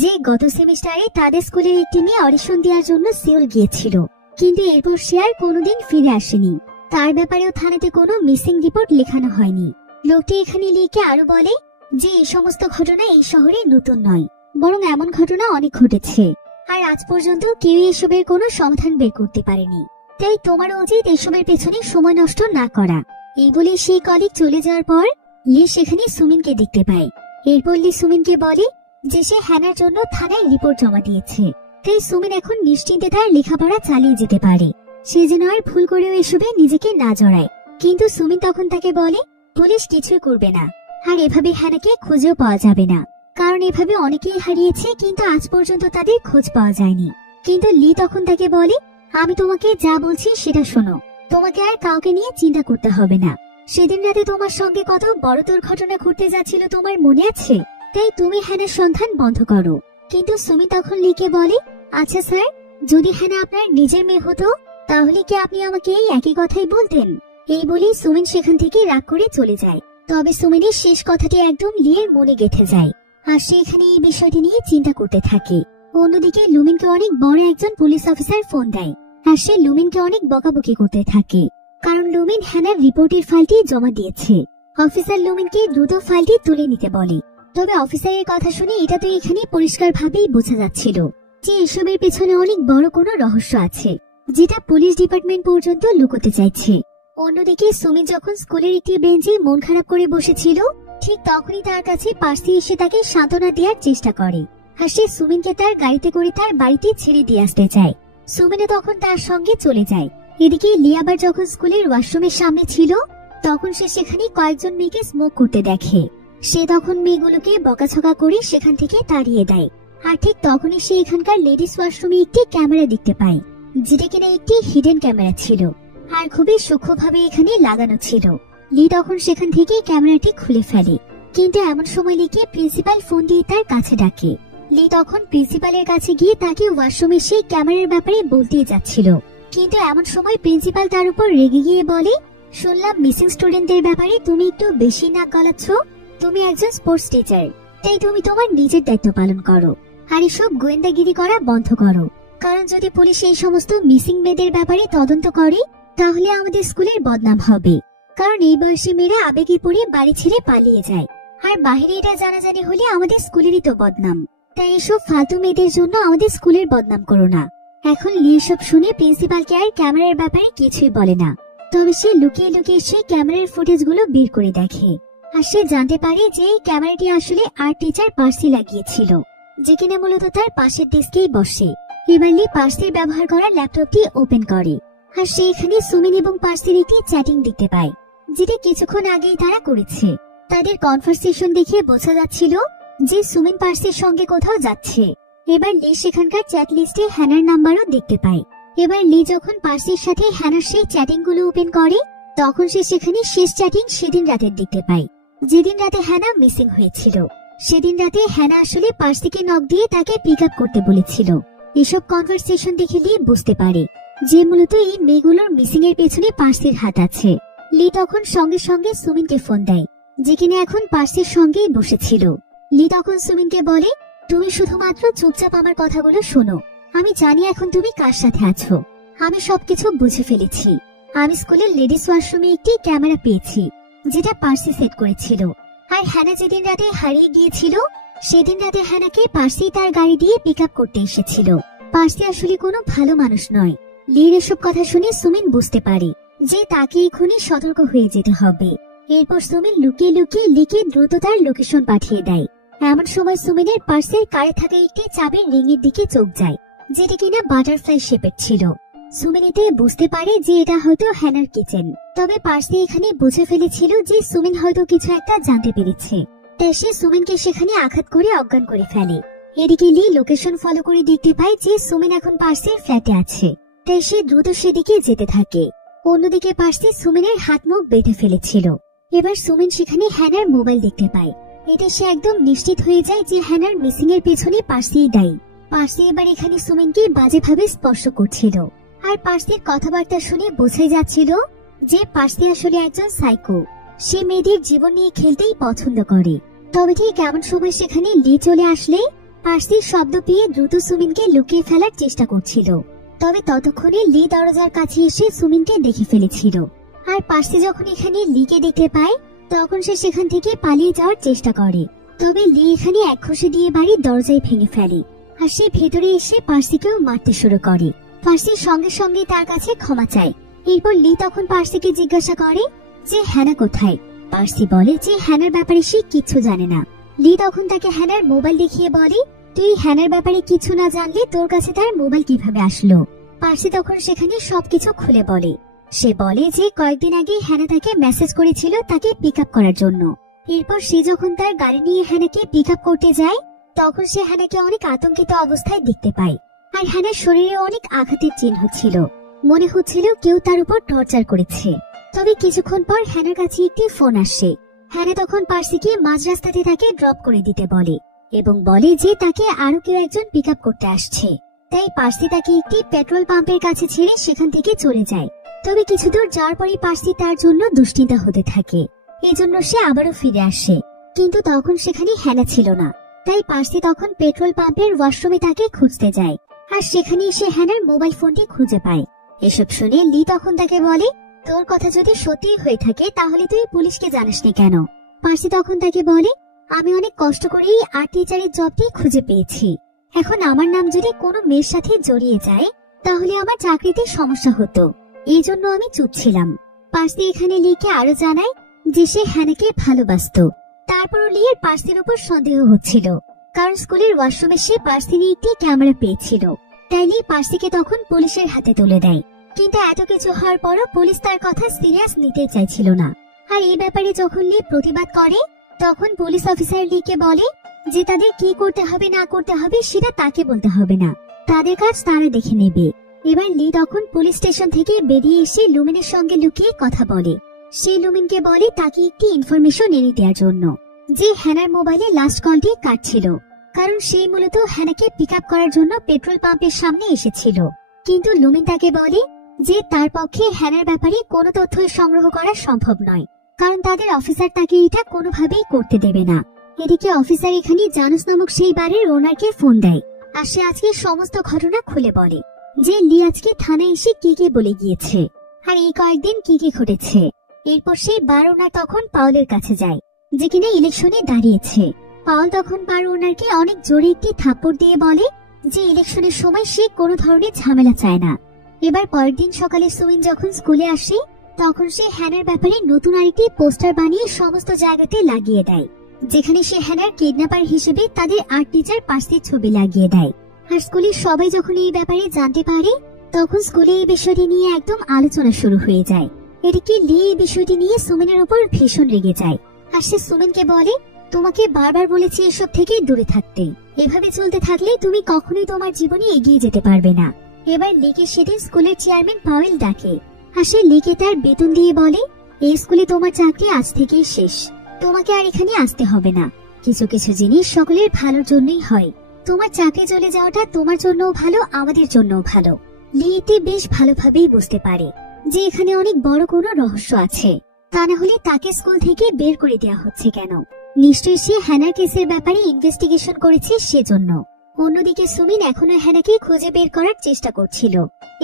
যে গত সেমিস্টারে তাদের স্কুলের একটি মেয়ে অডিশন দেওয়ার জন্য সিওল গিয়েছিল, কিন্তু এরপর সে আর কোনোদিন ফিরে আসেনি। তার ব্যাপারেও থানাতে কোনো মিসিং রিপোর্ট লেখানো হয়নি। লোকটি এখানে লিকে আরো বলে যে এই সমস্ত ঘটনা এই শহরে নতুন নয়, বরং এমন ঘটনা অনেক ঘটেছে, আর আজ পর্যন্ত কেউ এসবের কোনো সমাধান বের করতে পারেনি। তাই তোমার উচিত এসবের পেছনে সময় নষ্ট না করা। এই বলে সেই কলিগ চলে যাওয়ার পর লি সেখানে সুমিনকে দেখতে পায়। এরপর লি সুমিনকে বলে যে সে হ্যানার জন্য থানায় রিপোর্ট জমা দিয়েছে, তাই সুমিন এখন নিশ্চিন্তে তার লেখাপড়া চালিয়ে যেতে পারে। সে যেন আর ভুল করেও এসবে নিজেকে না জড়ায়। কিন্তু সুমিন তখন তাকে বলে পুলিশ কিছুই করবে না, আর এভাবে হ্যানাকে খুঁজেও পাওয়া যাবে না, কারণ এভাবে অনেকেই হারিয়েছে কিন্তু আজ পর্যন্ত তাদের খোঁজ পাওয়া যায়নি। কিন্তু লি তখন তাকে বলে আমি তোমাকে যা বলছি সেটা শোনো, তোমাকে আর কাউকে নিয়ে চিন্তা করতে হবে না। সেদিন রাতে তোমার সঙ্গে কত বড় দুর্ঘটনা ঘটতে যাচ্ছিল তোমার মনে আছে, তাই তুমি হ্যানার সন্ধান বন্ধ করো। কিন্তু সুমিন তখন লিকে বলে আচ্ছা স্যার, যদি হ্যানা আপনার নিজের মেয়ে হতো তাহলে কি আপনি আমাকে এই একই কথাই বলতেন? এই বলেই সুমিন সেখান থেকে রাগ করে চলে যায়। তবে সুমিনের শেষ কথাটি একদম লিয়ের মনে গেঁথে যায়, আর সে এখানে এই বিষয়টি নিয়ে চিন্তা করতে থাকে। অন্যদিকে লুমিনকে অনেক বড় একজন পুলিশ অফিসার ফোন দেয়, আর সে লুমিনকে অনেক বকাবকি করতে থাকে, কারণ লুমিন হ্যানার রিপোর্টের ফাইলটি জমা দিয়েছে। অফিসার লুমিনকে দ্রুত ফাইলটি তুলে নিতে বলে। তবে অফিসারের কথা শুনে এটা তো এখানে পরিষ্কারভাবেই বোঝা যাচ্ছিল যে এসবের পেছনে অনেক বড় কোনো রহস্য আছে, যেটা পুলিশ ডিপার্টমেন্ট পর্যন্ত লুকোতে চাইছে। অন্যদিকে সুমিন যখন স্কুলের একটি বেঞ্চে মন খারাপ করে বসেছিল, ঠিক তখনই তার কাছে পার্সি এসে তাকে সান্ত্বনা দেওয়ার চেষ্টা করে, আর সে সুমিনকে তার গাড়িতে করে তার বাড়িতে ছেড়ে দিয়ে আসতে চায়। সুমিনে তখন তার সঙ্গে চলে যায়। এদিকে লি আবার যখন স্কুলের ওয়াশরুমের সামনে ছিল, তখন সে সেখানে কয়েকজন মেয়েকে স্মোক করতে দেখে। সে তখন মেয়েগুলোকে বকাঝকা করে সেখান থেকে তাড়িয়ে দেয়। আর ঠিক তখনই সে এখানকার লেডিস ওয়াশরুমে একটি ক্যামেরা দেখতে পায়, যেটা কিনা একটি হিডেন ক্যামেরা ছিল, আর খুবই সূক্ষ্মভাবে এখানে লাগানো ছিল। লি তখন সেখান থেকে ক্যামেরাটি খুলে ফেলে, কিন্তু এমন সময় লিকে প্রিন্সিপাল ফোন দিয়ে তার কাছে ডাকে। লি তখন প্রিন্সিপালের কাছে গিয়ে তাকে ওয়াশরুমে সেই ক্যামেরার ব্যাপারে বলতে যাচ্ছিল, কিন্তু এমন সময় প্রিন্সিপাল তার উপর রেগে গিয়ে বলে শুনলাম মিসিং স্টুডেন্টদের ব্যাপারে তুমি একটু বেশি নাক গলাচ্ছ। তুমি একজন স্পোর্টস টিচার, তাই তুমি তোমার নিজের দায়িত্ব পালন করো, আর এসব গোয়েন্দাগিরি করা বন্ধ করো। কারণ যদি পুলিশ এই সমস্ত মিসিং মেয়েদের ব্যাপারে তদন্ত করে তাহলে আমাদের স্কুলের বদনাম হবে। কারণ এই বয়সী মেয়েরা আবেগে পড়ে বাড়ি ছেড়ে পালিয়ে যায়, আর বাইরে এটা জানাজানি হলে আমাদের স্কুলেরই তো বদনাম। তাই এসব ফালতু মেয়েদের জন্য আমাদের স্কুলের বদনাম করো না। এখন লি সব শুনে প্রিন্সিপালকে আর ক্যামেরার ব্যাপারে কিছুই বলে না। তবে সে লুকিয়ে লুকিয়ে সেই ক্যামেরার ফুটেজ গুলো বের করে দেখে, আর সে জানতে পারে যে এই ক্যামেরাটি আসলে আর্ট টিচার পার্সি লাগিয়েছিল, যে কিনা মূলত তার পাশের ডেস্কেই বসে। এবার লি পার্সির ব্যবহার করা ল্যাপটপটি ওপেন করে, আর সে এখানে সুমিন এবং পার্সির একটি চ্যাটিং দেখতে পায়, যেটা কিছুক্ষণ আগেই তারা করেছে। তাদের কনভারসেশন দেখে বোঝা যাচ্ছিল যে সুমিন পার্সির সঙ্গে কোথাও যাচ্ছে। এবার লি সেখানকার চ্যাট লিস্টে হ্যানার নাম্বারও দেখতে পায়। এবার লি যখন পার্সির সাথে হ্যানার সেই চ্যাটিং গুলো ওপেন করে, তখন সে সেখানে শেষ চ্যাটিং সেদিন রাতের দেখতে পায়, যেদিন রাতে হ্যানা মিসিং হয়েছিল। সেদিন রাতে হ্যানা আসলে পার্সিকে নক দিয়ে তাকে পিক আপ করতে বলেছিল। এসব কনভারসেশন দেখে লি বুঝতে পারে যে মূলত এই মেয়েগুলোর মিসিং এর পেছনে পার্সির হাত আছে। লি তখন সঙ্গে সঙ্গে সুমিনকে ফোন দেয়, যে কিনা এখন পার্সির সঙ্গেই বসেছিল। লি তখন সুমিনকে বলে তুমি শুধুমাত্র চুপচাপ আমার কথাগুলো শোনো। আমি জানি এখন তুমি কার সাথে আছো, আমি সবকিছু বুঝে ফেলেছি। আমি স্কুলের লেডিস ওয়াশরুমে একটি ক্যামেরা পেয়েছি, যেটা পার্সি সেট করেছিল। আর হ্যানা যেদিন রাতে হারিয়ে গিয়েছিল, সেদিন রাতে হ্যানাকে পার্সি তার গাড়ি দিয়ে পিক আপ করতে এসেছিল। পার্সি আসলে কোনো ভালো মানুষ নয়। লির এসব কথা শুনে সুমিন বুঝতে পারে যে তাকে এখনই সতর্ক হয়ে যেতে হবে। এরপর সুমিন লুকিয়ে লুকিয়ে লিকে দ্রুত তার লোকেশন পাঠিয়ে দেয়। এমন সময় সুমিনের পার্সের কারে থাকা একটি চাবির রিংয়ের দিকে চোখ যায়, যেটা কিনা বাটারফ্লাই শেপের ছিল। সুমিন এতে বুঝতে পারে যে এটা হয়তো হ্যানার কিচেন। তবে পার্সি এখানে বুঝে ফেলেছিল যে সুমিন হয়তো কিছু একটা জানতে পেরেছে, তাই সে সুমিনকে সেখানে আঘাত করে অজ্ঞান করে ফেলে। এদিকে লি লোকেশন ফলো করে দেখতে পায় যে সুমিন এখন পার্সির ফ্ল্যাটে আছে, তাই সে দ্রুত সেদিকে যেতে থাকে। অন্যদিকে পার্সি সুমিনের হাত মুখ বেঁধে ফেলেছিল। এবার সুমিন সেখানে হ্যানার মোবাইল দেখতে পায়। এতে সে একদম নিশ্চিত হয়ে যায় যে হ্যানার মিসিং এর পেছনে পার্সিই দায়ী। পার্সি এবার এখানে সুমিনকে বাজেভাবে স্পর্শ করছিল, আর পার্সির কথাবার্তা শুনে বোঝাই যাচ্ছিল যে পার্সি আসলে একজন সাইকো। সে মেয়েদের জীবন নিয়ে খেলতেই পছন্দ করে। তবে ঠিক এমন সময় সেখানে লি চলে আসলে পার্সির শব্দ পেয়ে দ্রুত সুমিনকে লুকিয়ে ফেলার চেষ্টা করছিল। তবে ততক্ষণে লি দরজার কাছে এসে সুমিনকে দেখে ফেলেছিল। আর পার্সি যখন এখানে লিকে দেখতে পায়, তখন সে সেখান থেকে পালিয়ে যাওয়ার চেষ্টা করে। তবে লি এখানে এক ঘষে দিয়ে বাড়ির দরজায় ভেঙে ফেলে, আর সে ভেতরে এসে পার্সিকেও মারতে শুরু করে। পার্সি সঙ্গে সঙ্গে তার কাছে ক্ষমা চায়। এরপর লি তখন পার্সিকে জিজ্ঞাসা করে যে হ্যানা কোথায়। পার্সি বলে যে হ্যানার ব্যাপারে সে কিচ্ছু জানে না, লি তখন তাকে হ্যানার মোবাইল দেখিয়ে বলে, তুই হ্যানার ব্যাপারে কিছু না জানলে তোর কাছে তার মোবাইল কিভাবে আসলো। পার্সি তখন সেখানে সবকিছু খুলে বলে। সে বলে যে কয়েকদিন আগে হ্যানা তাকে মেসেজ করেছিল তাকে পিক আপ করার জন্য। এরপর সে যখন তার গাড়ি নিয়ে হ্যানাকে পিক আপ করতে যায়, তখন সে হ্যানাকে অনেক আতঙ্কিত অবস্থায় দেখতে পায়। আর হ্যানার শরীরে অনেক আঘাতের চিহ্ন ছিল, মনে হচ্ছিল কেউ তার উপর টর্চার করেছে। তবে কিছুক্ষণ পর হ্যানার কাছে একটি ফোন আসে। হ্যানা তখন পার্সিকে মাঝ রাস্তাতে তাকে ড্রপ করে দিতে বলে এবং বলে যে তাকে আরো কেউ একজন পিক আপ করতে আসছে। তাই পার্সি তাকে একটি পেট্রোল পাম্পের কাছে ছেড়ে সেখান থেকে চলে যায়। তবে কিছু দূর যাওয়ার পরে পার্সি তার জন্য দুশ্চিন্তা হতে থাকে। এজন্য সে আবারও ফিরে আসে, কিন্তু তখন সেখানে হ্যানা ছিল না। তাই পার্সি তখন পেট্রোল পাম্পের ওয়াশরুমে তাকে খুঁজতে যায়, আর সেখানে সে হ্যানার মোবাইল ফোনটি খুঁজে পায়। এসব শুনে লি তখন তাকে বলে, তোর কথা যদি সত্যি হয়ে থাকে তাহলে তুই পুলিশকে জানাসনি কেন। পার্সি তখন তাকে বলে, আমি অনেক কষ্ট করেই আর্ট টিচারের জবটি খুঁজে পেয়েছি। এখন আমার নাম যদি কোনো মেয়ের সাথে জড়িয়ে যায় তাহলে আমার চাকরিতে সমস্যা হতো, এই জন্য আমি চুপ ছিলাম। পার্সি এখানে লিকে আরো জানায় যে সে হ্যানাকে ভালোবাসতো। তারপরও লির পার্সির উপর সন্দেহ হচ্ছিল, কারণ স্কুলের ওয়াশরুমে সে পার্সি নিয়ে একটি ক্যামেরা পেয়েছিল। তাই লি পার্সিকে তখন পুলিশের হাতে তুলে দেয়। কিন্তু এত কিছু হওয়ার পরও পুলিশ তার কথা সিরিয়াস নিতে চাইছিল না। আর এই ব্যাপারে যখন লি প্রতিবাদ করে, তখন পুলিশ অফিসার লিকে বলে যে তাদের কি করতে হবে না করতে হবে সেটা তাকে বলতে হবে না, তাদের কাজ তারা দেখে নেবে। এবার লি তখন পুলিশ স্টেশন থেকে বেরিয়ে এসে লুমিনের সঙ্গে লুকিয়ে কথা বলে। সে লুমিনকে বলে তাকে একটি ইনফরমেশন এনে দেওয়ার জন্য, যে হ্যানার মোবাইলে লাস্ট কলটি কাটছিল, কারণ সে মূলত হ্যানাকে পিক আপ করার জন্য পেট্রোল পাম্পের সামনে এসেছিল। কিন্তু লুমিন তাকে বলে যে তার পক্ষে হ্যানার ব্যাপারে কোনো তথ্য সংগ্রহ করা সম্ভব নয়, কারণ তাদের অফিসার তাকে এটা কোনোভাবেই করতে দেবে না। এদিকে অফিসার এখানে জানুস নামক সেই বাড়ির ওনারকে ফোন দেয়, আর সে আজকে সমস্ত ঘটনা খুলে বলে যে লি আজকে থানায় এসে কি বলে গিয়েছে, আর এই কয়েকদিন কি ঘটেছে। এরপর সেই বার ওনার তখন পাউলের কাছে যায়, যে কিনা ইলেকশনে দাঁড়িয়েছে। পাউল তখন বার ওনারকে অনেক জোরে একটি থাপ্পড় দিয়ে বলে যে ইলেকশনের সময় সে কোনো ধরনের ঝামেলা চায় না। এবার পরের দিন সকালে সুমিন যখন স্কুলে আসে, তখন সে হ্যানার ব্যাপারে নতুন আরেকটি পোস্টার বানিয়ে সমস্ত জায়গাতে লাগিয়ে দেয়, যেখানে সে হ্যানার কিডন্যাপার হিসেবে তাদের আর্ট টিচার পার্সির ছবি লাগিয়ে দেয়। আর স্কুলের সবাই যখন এই ব্যাপারে জানতে পারে, তখন স্কুলে এই বিষয়টি নিয়ে একদম আলোচনা শুরু হয়ে যায়। এদিকে লি এই বিষয়টি নিয়ে সুমিনের উপর ভীষণ রেগে যায়, আর সে সুমিনকে বলে, তোমাকে বারবার বলেছি এসব থেকে দূরে থাকতে, এভাবে চলতে থাকলে তুমি কখনোই তোমার জীবনে এগিয়ে যেতে পারবে না। এবার লিকে সেদিন স্কুলের চেয়ারম্যান পাওয়েল ডাকে, আর সে লিকে তার বেতন দিয়ে বলে, এই স্কুলে তোমার চাকরি আজ থেকেই শেষ, তোমাকে আর এখানে আসতে হবে না। কিছু কিছু জিনিস সকলের ভালোর জন্যই হয়, তোমার চাকরি চলে যাওয়াটা তোমার জন্যও ভালো, আমাদের জন্যও ভালো। লি এতে বেশ ভালোভাবেই বুঝতে পারে যে এখানে অনেক বড় কোনো রহস্য আছে, তা না হলে তাকে স্কুল থেকে বের করে দেওয়া হচ্ছে কেন। নিশ্চয়ই সে হ্যানার কেসের ব্যাপারে ইনভেস্টিগেশন করেছে সেজন্য। অন্যদিকে সুমিন এখনো হ্যানাকে খুঁজে বের করার চেষ্টা করছিল।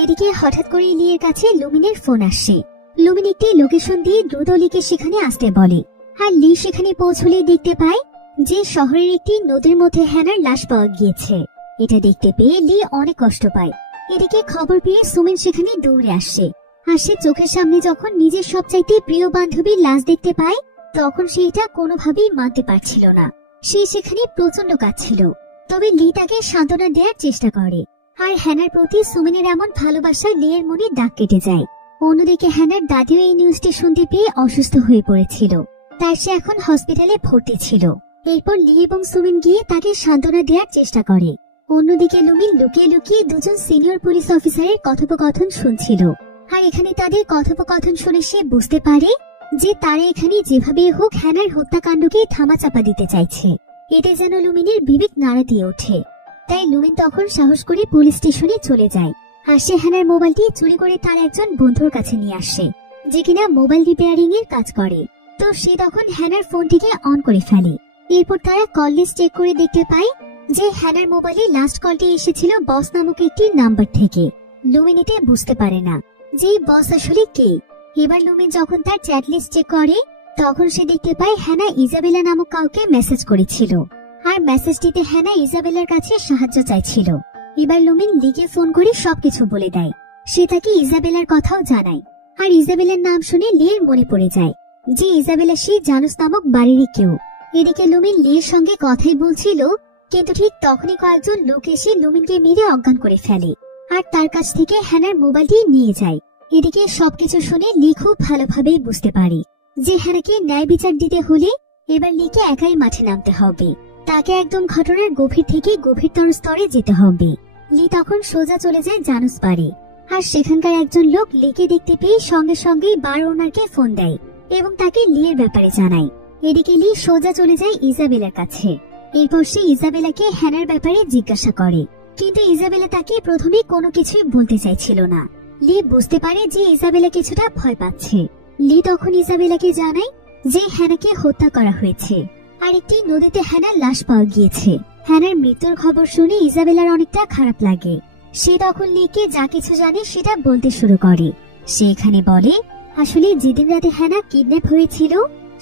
এদিকে হঠাৎ করে লিয়ের কাছে লুমিনের ফোন আসে। লুমিন একটি লোকেশন দিয়ে দ্রুত লিকে সেখানে আসতে বলে, আর লি সেখানে পৌঁছলে দেখতে পায় যে শহরের একটি নদীর মধ্যে হ্যানার লাশ পাওয়া গিয়েছে। এটা দেখতে পেয়ে লি অনেক কষ্ট পায়। এদিকে খবর পেয়ে সুমিন সেখানে দৌড়ে আসে, আর সে চোখের সামনে যখন নিজের সবচাইতে প্রিয় বান্ধবীর লাশ দেখতে পায়, তখন সে এটা কোনোভাবেই মানতে পারছিল না। সে সেখানে প্রচন্ড কাঁদছিল। তবে লি তাকে সান্ত্বনা দেওয়ার চেষ্টা করে, আর হ্যানার প্রতি সুমিনের এমন ভালোবাসা লিয়ের মনে দাগ কেটে যায়। অন্যদিকে হ্যানার দাদিও এই নিউজটি শুনতে পেয়ে অসুস্থ হয়ে পড়েছিল, তাই সে এখন হসপিটালে ভর্তি ছিল। এরপর লি এবং সুমিন গিয়ে তাকে সান্ত্বনা দেওয়ার চেষ্টা করে। অন্যদিকে লুমিন লুকিয়ে লুকিয়ে দুজন সিনিয়র পুলিশ অফিসারের কথোপকথন শুনছিল, আর এখানে তাদের কথোপকথন শুনে সে বুঝতে পারে যে তারা এখানে যেভাবে হোক হ্যানার হত্যাকাণ্ডকে থামাচাপা দিতে চাইছে। এতে যেন লুমিনের বিবেক নাড়া দিয়ে ওঠে। তাই লুমিন তখন সাহস করে পুলিশ স্টেশনে চলে যায়, আর সে হ্যানার মোবাইলটি চুরি করে তার একজন বন্ধুর কাছে নিয়ে আসে, যে কিনা মোবাইল রিপেয়ারিং এর কাজ করে। তো সে তখন হ্যানার ফোনটিকে অন করে ফেলে। এরপর তারা কল লিস্ট চেক করে দেখতে পায় যে হ্যানার মোবাইলে লাস্ট কলটি এসেছিল বস নামক একটি নাম্বার থেকে। লুমিন এতে বুঝতে পারে না যে বস আসলে কে। এবার লুমিন যখন তার চ্যাট লিস্ট চেক করে, তখন সে দেখতে পায় হ্যানা ইজাবেলা নামক কাউকে মেসেজ করেছিল, আর মেসেজটিতে হ্যানা ইজাবেলার কাছে সাহায্য চাইছিল। এবার লুমিন লিকে ফোন করে সবকিছু বলে দেয়। সে তাকে ইজাবেলার কথাও জানায়, আর ইজাবেলার নাম শুনে লির মনে পড়ে যায় যে ইজাবেলা সে জানুস নামক বাড়িরই কেউ। এদিকে লুমিন লির সঙ্গে কথাই বলছিল, কিন্তু ঠিক তখনই কয়েকজন লোক এসে লুমিনকে মেরে অজ্ঞান করে ফেলে আর তার কাছ থেকে হ্যানার মোবাইলটি নিয়ে যায়। এদিকে সবকিছু শুনে লি খুব ভালোভাবেই বুঝতে পারে যে হ্যানাকে ন্যায় বিচার দিতে হলে এবার লিকে একাই মাঠে নামতে হবে। তাকে একদম ঘটনার গভীর থেকে গভীরতর স্তরে যেতে হবে। লি তখন সোজা চলে যায় জানুস বারে, আর সেখানকার একজন লোক লিকে দেখতে পেয়ে সঙ্গে সঙ্গেই বার ওনারকে ফোন দেয় এবং তাকে লিয়ের ব্যাপারে জানায়। এদিকে লি সোজা চলে যায় ইজাবেলার কাছে। এরপর সে ইজাবেলাকে হ্যানার ব্যাপারে জিজ্ঞাসা করে, কিন্তু ইজাবেলা তাকে প্রথমে কোনো কিছুই বলতে চাইছিল না। লি বুঝতে পারে যে ইজাবেলা কিছুটা ভয় পাচ্ছে। লি তখন ইজাবেলাকে জানায় যে হ্যানাকে হত্যা করা হয়েছে আর একটি নদীতে হ্যানার লাশ পাওয়া গিয়েছে। হ্যানার মৃত্যুর খবর শুনে ইজাবেলার অনেকটা খারাপ লাগে। সে তখন লিকে যা কিছু জানে সেটা বলতে শুরু করে। সে এখানে বলে, আসলে যেদিন রাতে হ্যানা কিডন্যাপ হয়েছিল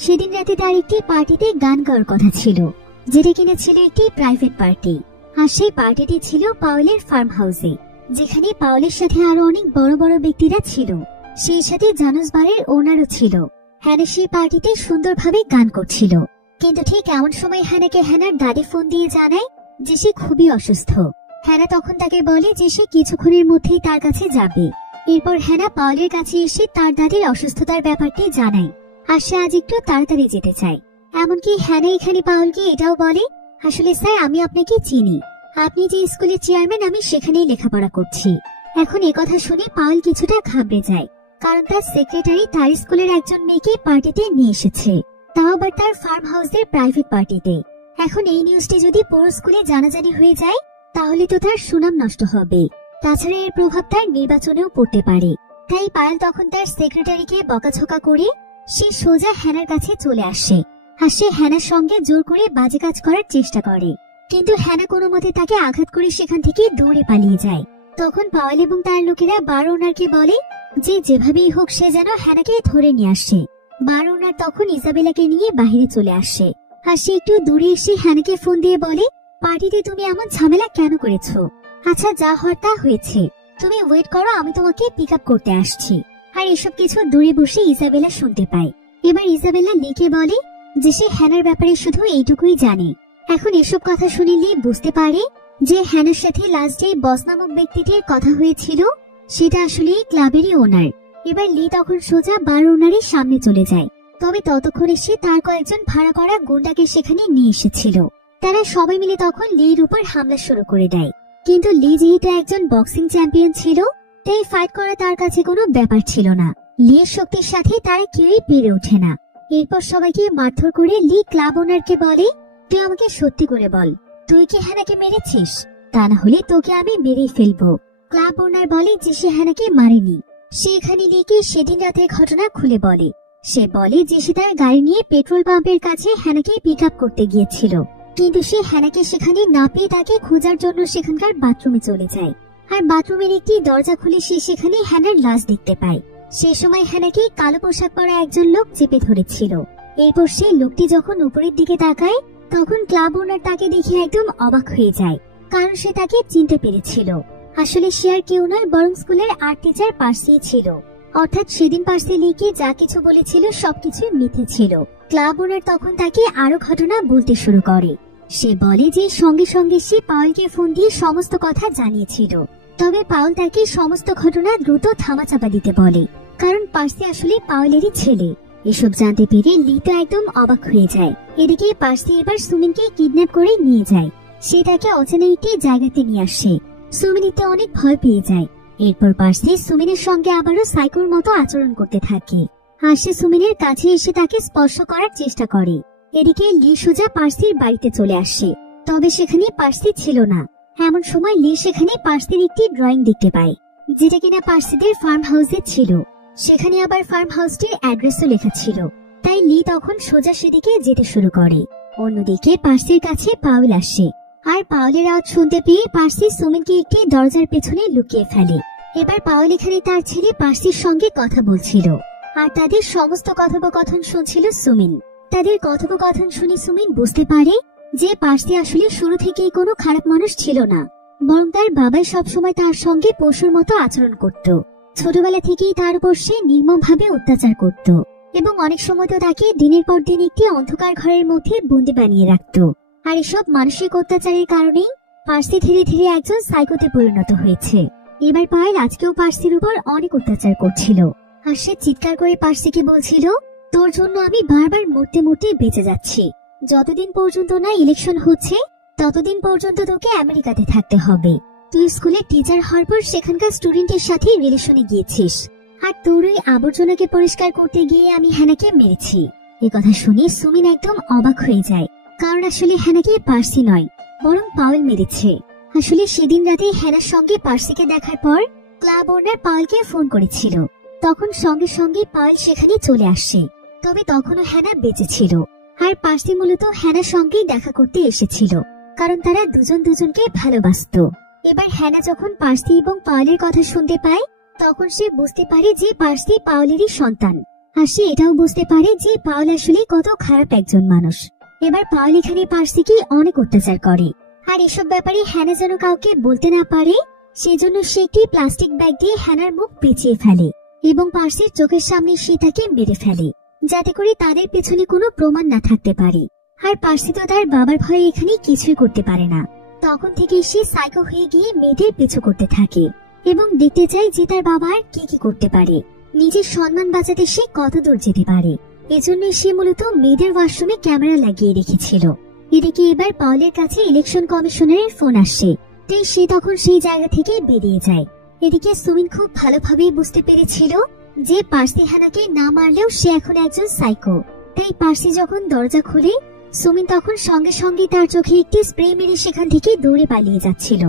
সেদিন রাতে তার একটি পার্টিতে গান গাওয়ার কথা ছিল, যেটা কিনা ছিল একটি প্রাইভেট পার্টি। আর সেই পার্টিটি ছিল পাওয়েলের ফার্ম হাউসে, যেখানে পাওয়েলের সাথে আরো অনেক বড় বড় ব্যক্তিরা ছিল। সেই সাথে জানুস বারের ওনারও ছিল। হ্যানা সেই পার্টিতে সুন্দরভাবে গান করছিল, কিন্তু ঠিক এমন সময় হ্যানাকে হ্যানার দাদি ফোন দিয়ে জানায় যে সে খুবই অসুস্থ। হ্যানা তখন তাকে বলে যে সে কিছুক্ষণের মধ্যেই তার কাছে যাবে। এরপর হ্যানা পাওয়েলের কাছে এসে তার দাদির অসুস্থতার ব্যাপারটি জানায় আর সে আজ একটু তাড়াতাড়ি যেতে চায়। এমনকি হ্যানা এখানে পাওয়েলকে এটাও বলে, আসলে স্যার আমি আপনাকে চিনি, আপনি যে স্কুলের চেয়ারম্যান আমি সেখানেই লেখাপড়া করছি। এখন একথা শুনে পাওয়েল কিছুটা ঘাবড়ে যায়, কারণ তার সেক্রেটারি তার স্কুলের একজন মেয়েকে পার্টিতে নিয়ে এসেছে, তাও আবার তার ফার্ম হাউসের প্রাইভেট পার্টিতে। এখন এই নিউজটি যদি পুরো স্কুলে জানাজানি হয়ে যায় তাহলে তো তার সুনাম নষ্ট হবে। তাছাড়া এর প্রভাব তার নির্বাচনেও পড়তে পারে। তাই পায়েল তখন তার সেক্রেটারিকে বকাঝকা করে সে সোজা হ্যানার কাছে চলে আসে আর সে হ্যানার সঙ্গে জোর করে বাজে কাজ করার চেষ্টা করে, কিন্তু হ্যানা কোনো মতে তাকে আঘাত করে সেখান থেকে দৌড়ে পালিয়ে যায়। তখন পায়েল এবং তার লোকেরা বার ওনারকে বলে যে যেভাবেই হোক সে যেন হ্যানাকে ধরে নিয়ে আসে। বার ওনার তখন ইজাবেলাকে নিয়ে বাহিরে চলে আসে আর সে একটু দূরে এসে হ্যানাকে ফোন দিয়ে বলে, পার্টিতে তুমি এমন ঝামেলা কেন করেছো? আচ্ছা যা হওয়ার তা হয়েছে, তুমি ওয়েট করো, আমি তোমাকে পিক আপ করতে আসছি। আর এসব কিছু দূরে বসে ইজাবেলা শুনতে পায়। এবার ইজাবেলা লিকে বলে যে সে হ্যানার ব্যাপারে শুধু এইটুকুই জানে। এখন এসব কথা শুনে লি বুঝতে পারে যে হ্যানার সাথে লাস্ট ডে বস নামক ব্যক্তিটির কথা হয়েছিল সেটা আসলে ক্লাবেরই ওনার। এবার লি তখন সোজা বার ওনারের সামনে চলে যায়। তবে ততক্ষণে সে তার কয়েকজন ভাড়া করা গুন্ডাকে সেখানে নিয়ে এসেছিল। তারা সবাই মিলে তখন লির উপর হামলা শুরু করে দেয়, কিন্তু লি যেহেতু একজন বক্সিং চ্যাম্পিয়ন ছিল তাই ফাইট করা তার কাছে কোনো ব্যাপার ছিল না। লির শক্তির সাথে তারা কেউই পেরে ওঠে না। এরপর সবাইকে মারধর করে লি ক্লাব ওনারকে বলে, তুই আমাকে সত্যি করে বল, তুই কি হ্যানাকে মেরেছিস? তা না হলে তোকে আমি মেরেই ফেলবো। ক্লাব ওনার বলে যে সে হ্যানাকে মারেনি। সে এখানে লিকে সেদিন রাতের ঘটনা খুলে বলে। সে বলে যে সে তার গাড়ি নিয়ে পেট্রোল পাম্পের কাছে হ্যানাকে পিক আপ করতে গিয়েছিল, কিন্তু সে হ্যানাকে সেখানে না পেয়ে তাকে খোঁজার জন্য সেখানকার বাথরুমে চলে যায়। আর বাথরুমের একটি দরজা খুলে সে সেখানে হ্যানার লাশ দেখতে পায়। সে সময় হ্যানাকে কালো পোশাক পরা একজন লোক চেপে ধরেছিল। এরপর সেই লোকটি যখন উপরের দিকে তাকায় তখন ক্লাব ওনার তাকে দেখে একদম অবাক হয়ে যায়, কারণ সে তাকে চিনতে পেরেছিল। আসলে সে আর কেউ নয় বরং স্কুলের আর্ট টিচার পার্সি ছিল। অর্থাৎ সেদিন পার্সি লিকে যা কিছু বলেছিল সবকিছু মিথ্যে ছিল। ক্লাব ওনার তখন তাকে আরো ঘটনা বলতে শুরু করে। সে বলে যে সঙ্গে সঙ্গে সে পাওয়েলকে ফোন দিয়ে সমস্ত কথা জানিয়েছিল, তবে পাওয়েল তাকে সমস্ত ঘটনা দ্রুত থামাচাপা দিতে বলে, কারণ পার্সি আসলে পাওয়েলেরই ছেলে। এসব জানতে পেরে লি তো একদম অবাক হয়ে যায়। এদিকে পার্সি এবার সুমিনকে কিডন্যাপ করে নিয়ে যায়। সে তাকে অচেনা একটি জায়গাতে নিয়ে আসে। সুমিনিতে অনেক ভয় পেয়ে যায়। এরপর পার্সি সুমিনের সঙ্গে আবারও সাইকোর মতো আচরণ করতে থাকে আর সে সুমিনের কাছে এসে তাকে স্পর্শ করার চেষ্টা করে। এদিকে লি সোজা পার্সির বাড়িতে চলে আসে, তবে সেখানে পার্সি ছিল না। এমন সময় লি সেখানে পার্সির একটি ড্রয়িং দেখতে পায়, যেটা কিনা পার্সিদের ফার্ম হাউসে ছিল। সেখানে আবার ফার্ম হাউসটির অ্যাড্রেসও লেখা ছিল। তাই লি তখন সোজা সেদিকে যেতে শুরু করে। অন্যদিকে পার্সির কাছে পাওয়েল আসে আর পাওয়েলের আওয়াজ শুনতে পেয়ে পার্সি সুমিনকে একটি দরজার পেছনে লুকিয়ে ফেলে। এবার পাওয়েল এখানে তার ছেলে পার্সির সঙ্গে কথা বলছিল আর তাদের সমস্ত কথোপকথন শুনছিল সুমিন। তাদের কথোপকথন শুনে সুমিন বুঝতে পারে যে পার্সি আসলে শুরু থেকেই কোনো খারাপ মানুষ ছিল না, বরং তার বাবাই সবসময় তার সঙ্গে পশুর মতো আচরণ করত। ছোটবেলা থেকেই তার উপর সে নির্মমভাবে অত্যাচার করত। এবং অনেক সময় তো তাকে দিনের পর দিন একটি অন্ধকার ঘরের মধ্যে বন্দি বানিয়ে রাখতো। আর এসব মানসিক অত্যাচারের কারণেই পার্সি ধীরে ধীরে একজন সাইকোতে পরিণত হয়েছে। এবার পায়েল আজকেও পার্সির উপর অনেক অত্যাচার করছিল। আর সে চিৎকার করে পার্সিকে বলছিল, তোর জন্য আমি বারবার মরতে মরতে বেঁচে যাচ্ছি। যতদিন পর্যন্ত না ইলেকশন হচ্ছে ততদিন পর্যন্ত তোকে আমেরিকাতে থাকতে হবে। তুই স্কুলে টিচার হওয়ার পর সেখানকার স্টুডেন্টের সাথে রিলেশনে গিয়েছিস, আর তোর ওই আবর্জনাকে পরিষ্কার করতে গিয়ে আমি হ্যানাকে মেরেছি। এ কথা শুনে সুমিন একদম অবাক হয়ে যায়, কারণ আসলে হ্যানাকে পার্সি নয় বরং পাওয়েল মেরেছে। আসলে সেদিন রাতে হ্যানার সঙ্গে পার্সিকে দেখার পর ক্লাব ওনার পাওয়েলকে ফোন করেছিল। তখন সঙ্গে সঙ্গে পাওয়েল সেখানে চলে আসে, তবে তখনও হ্যানা বেঁচে ছিল। আর পার্সি মূলত হ্যানার সঙ্গেই দেখা করতে এসেছিল, কারণ তারা দুজন দুজনকে ভালোবাসত। এবার হ্যানা যখন পার্সি এবং পাওয়েলের কথা শুনতে পায় তখন সে বুঝতে পারে যে পার্সি পাওয়েলেরই সন্তান। আর সে এটাও বুঝতে পারে যে পাওয়েল আসলে কত খারাপ একজন মানুষ। এবার পাওয়েল এখানে পার্সিকে অনেক অত্যাচার করে, আর এসব ব্যাপারে হ্যানা যেন কাউকে বলতে না পারে সেজন্য সে একটি প্লাস্টিক ব্যাগ দিয়ে হ্যানার মুখ পেঁচিয়ে ফেলে এবং পার্সির চোখের সামনে সে তাকে মেরে ফেলে, যাতে করে তাদের পেছনে কোনো প্রমাণ না থাকতে পারে। আর পার্সি তো তার বাবার ভয়ে এখানে কিছুই করতে পারে না। তখন থেকে সে সাইকো হয়ে গিয়ে মেয়েদের পিছু করতে থাকে এবং দেখতে চায় যে তার বাবা আর কি করতে পারে, নিজের সম্মান বাঁচাতে সে কত দূর যেতে পারে। এজন্য সে মূলত মেয়েদের ওয়াশরুমে ক্যামেরা লাগিয়ে রেখেছিল। এদিকে এবার পাওয়েলের কাছে ইলেকশন কমিশনারের ফোন আসে, তাই সে তখন সেই জায়গা থেকে বেরিয়ে যায়। এদিকে সুমিন খুব ভালোভাবেই বুঝতে পেরেছিল যে পার্সি হ্যানাকে না মারলেও সে এখন একজন সাইকো। তাই পার্সি যখন দরজা খুলে সুমিন তখন সঙ্গে সঙ্গে তার চোখে একটি স্প্রে মেরে সেখান থেকে দৌড়ে পালিয়ে যাচ্ছিল।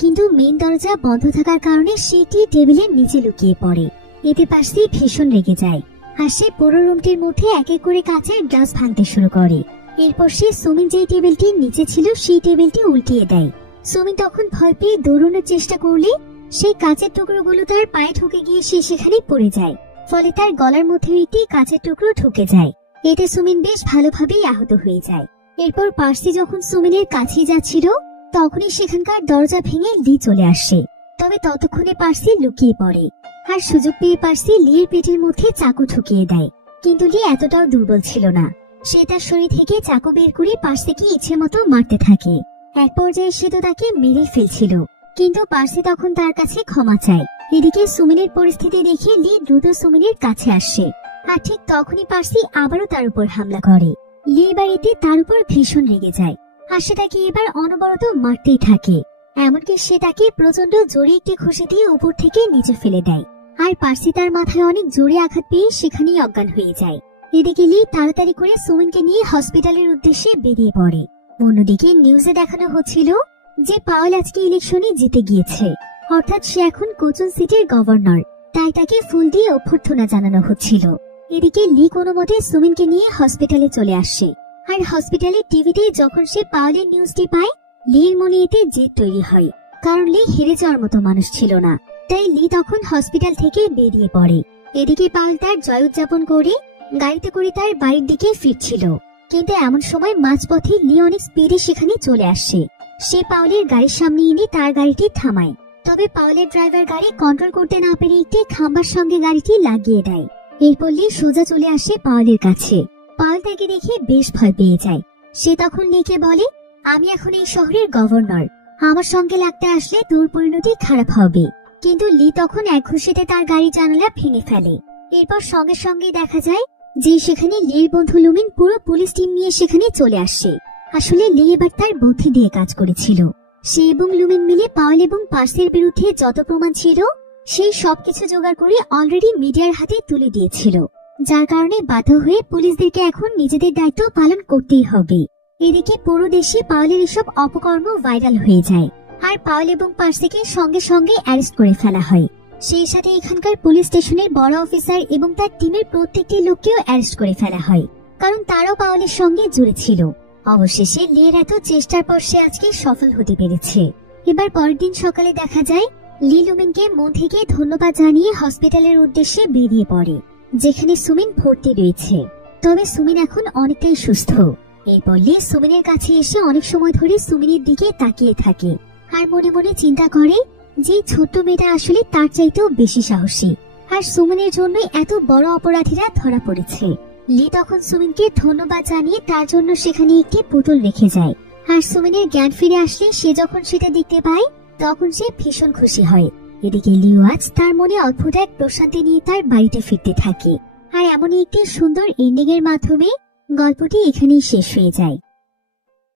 কিন্তু মেইন দরজা বন্ধ থাকার কারণে সে একটি টেবিলের নিচে লুকিয়ে পড়ে। এতে পার্সি ভীষণ রেগে যায়, আর সে পুরো রুমটির মধ্যে এক এক করে কাঁচের গ্লাস ভাঙতে শুরু করে। এরপর সে সুমিন যে টেবিলটির নিচে ছিল সেই টেবিলটি উল্টিয়ে দেয়। সুমিন তখন ভয় পেয়ে দৌড়ানোর চেষ্টা করলে সেই কাঁচের টুকরোগুলো তার পায়ে ঢুকে গিয়ে সে সেখানে পড়ে যায়, ফলে তার গলার মধ্যে একটি কাঁচের টুকরো ঢুকে যায়। এতে সুমিন বেশ ভালোভাবেই আহত হয়ে যায়। এরপর পার্সি যখন সুমিনের কাছেই যাচ্ছিল তখনই সেখানকার দরজা ভেঙে লি চলে আসে, তবে ততক্ষণে পার্সি লুকিয়ে পড়ে। আর সুযোগ পেয়ে পার্সি লির পেটের মধ্যে চাকু ঢুকিয়ে দেয়, কিন্তু লি এতটাও দুর্বল ছিল না। সে তার শরীর থেকে চাকু বের করে পার্সিকে ইচ্ছে মতো মারতে থাকে। এক পর্যায়ে সে তো তাকে মেরে ফেলছিল, কিন্তু পার্সি তখন তার কাছে ক্ষমা চায়। এদিকে সুমিনের পরিস্থিতি দেখে লি দ্রুত সুমিনের কাছে আসে, আর ঠিক তখনই পার্সি আবারও তার উপর হামলা করে। লি বাড়িতে তার উপর ভীষণ রেগে যায়, আর সে তাকে এবার অনবরত মারতেই থাকে। এমনকি সে তাকে প্রচন্ড জোরে একটি ঘুষি দিয়ে উপর থেকে নিচে ফেলে দেয়, আর পার্সি তার মাথায় অনেক জোরে আঘাত পেয়ে সেখানেই অজ্ঞান হয়ে যায়। এদিকে লি তাড়াতাড়ি করে সুমিনকে নিয়ে হসপিটালের উদ্দেশ্যে বেরিয়ে পড়ে। অন্যদিকে নিউজে দেখানো হচ্ছিল যে পাওয়েল আজকে ইলেকশনে জিতে গিয়েছে, অর্থাৎ সে এখন কোচুন সিটির গভর্নর, তাই তাকে ফুল দিয়ে অভ্যর্থনা জানানো হচ্ছিল। এদিকে লি কোনো মতে সুমিনকে নিয়ে হসপিটালে চলে আসে, আর হসপিটালের টিভিতে যখন সে পাওয়েলের নিউজটি পায় লির মনে এতে জেদ তৈরি হয়, কারণ লি হেরে যাওয়ার মতো মানুষ ছিল না। তাই লি তখন হসপিটাল থেকে বেরিয়ে পড়ে। এদিকে পাওয়েল তার জয় উদযাপন করে গাড়িতে করে তার বাড়ির দিকে ফিরছিল, কিন্তু এমন সময় মাঝপথে লি অনেক স্পিডে সেখানে চলে আসে। সে পাওয়েলের গাড়ির সামনে এনে তার গাড়িটি থামায়, তবে পাওয়েলের ড্রাইভার গাড়ি কন্ট্রোল করতে না পেরে একটি খাম্বার সঙ্গে গাড়িটি লাগিয়ে দেয়। এরপর লি সোজা চলে আসে পাওয়েলের কাছে। পাওয়েল তাকে দেখে বেশ ভয় পেয়ে যায়। সে তখন লিকে বলে, আমি এখন এই শহরের গভর্নর, আমার সঙ্গে লাগতে আসলে তোর পরিণতি খারাপ হবে। কিন্তু লি তখন এক ঘুষিতে তার গাড়ি জানালা ভেঙে ফেলে। এরপর সঙ্গে সঙ্গে দেখা যায় যে সেখানে লির বন্ধু লুমিন পুরো পুলিশ টিম নিয়ে সেখানে চলে আসে। আসলে লি এবার তার বুদ্ধি দিয়ে কাজ করেছিল। সে এবং লুমিন মিলে পাওয়েল এবং পার্সির বিরুদ্ধে যত প্রমাণ ছিল সেই সবকিছু জোগাড় করে অলরেডি মিডিয়ার হাতে তুলে দিয়েছিল, যার কারণে বাধ্য হয়ে পুলিশদেরকে এখন নিজেদের দায়িত্ব পালন করতেই হবে। এদিকে পুরো দেশে পাওয়েলের এসব অপকর্ম ভাইরাল হয়ে যায়, আর পাওয়েল এবং পার্সিকে সঙ্গে সঙ্গে অ্যারেস্ট করে ফেলা হয়। সেই সাথে এখানকার পুলিশ স্টেশনের বড় অফিসার এবং তার টিমের প্রত্যেকটি লোককেও অ্যারেস্ট করে ফেলা হয়, কারণ তারাও পাওয়েলের সঙ্গে জুড়ে ছিল। অবশেষে লির এত চেষ্টার পর সে আজকে সফল হতে পেরেছে। এবার পরের দিন সকালে দেখা যায় লি লুমিনকে মন থেকে ধন্যবাদ জানিয়ে হসপিটালের উদ্দেশ্যে বেরিয়ে পড়ে, যেখানে সুমিন ভর্তি রয়েছে। তবে সুমিন এখন অনেকটাই সুস্থ। এরপর লি সুমিনের কাছে এসে অনেক সময় ধরে সুমিনের দিকে তাকিয়ে থাকে, আর মনে মনে চিন্তা করে যে ছোট্ট মেয়েটা আসলে তার চাইতেও বেশি সাহসী। আর আর সুমিনের জন্যই এত বড় অপরাধীরা ধরা পড়েছে। লি তখন সুমিনকে ধন্যবাদ জানিয়ে তার জন্য সেখানে একটি পুতুল রেখে যায়। আর সুমিনের জ্ঞান ফিরে আসলে সে যখন সেটা দেখতে পায় তখন সে ভীষণ খুশি হয়। এদিকে লিও আজ তার মনে অদ্ভুত এক প্রশান্তি নিয়ে তার বাড়িতে ফিরতে থাকে। আর এমনই একটি সুন্দর এন্ডিং এর মাধ্যমে গল্পটি এখানেই শেষ হয়ে যায়।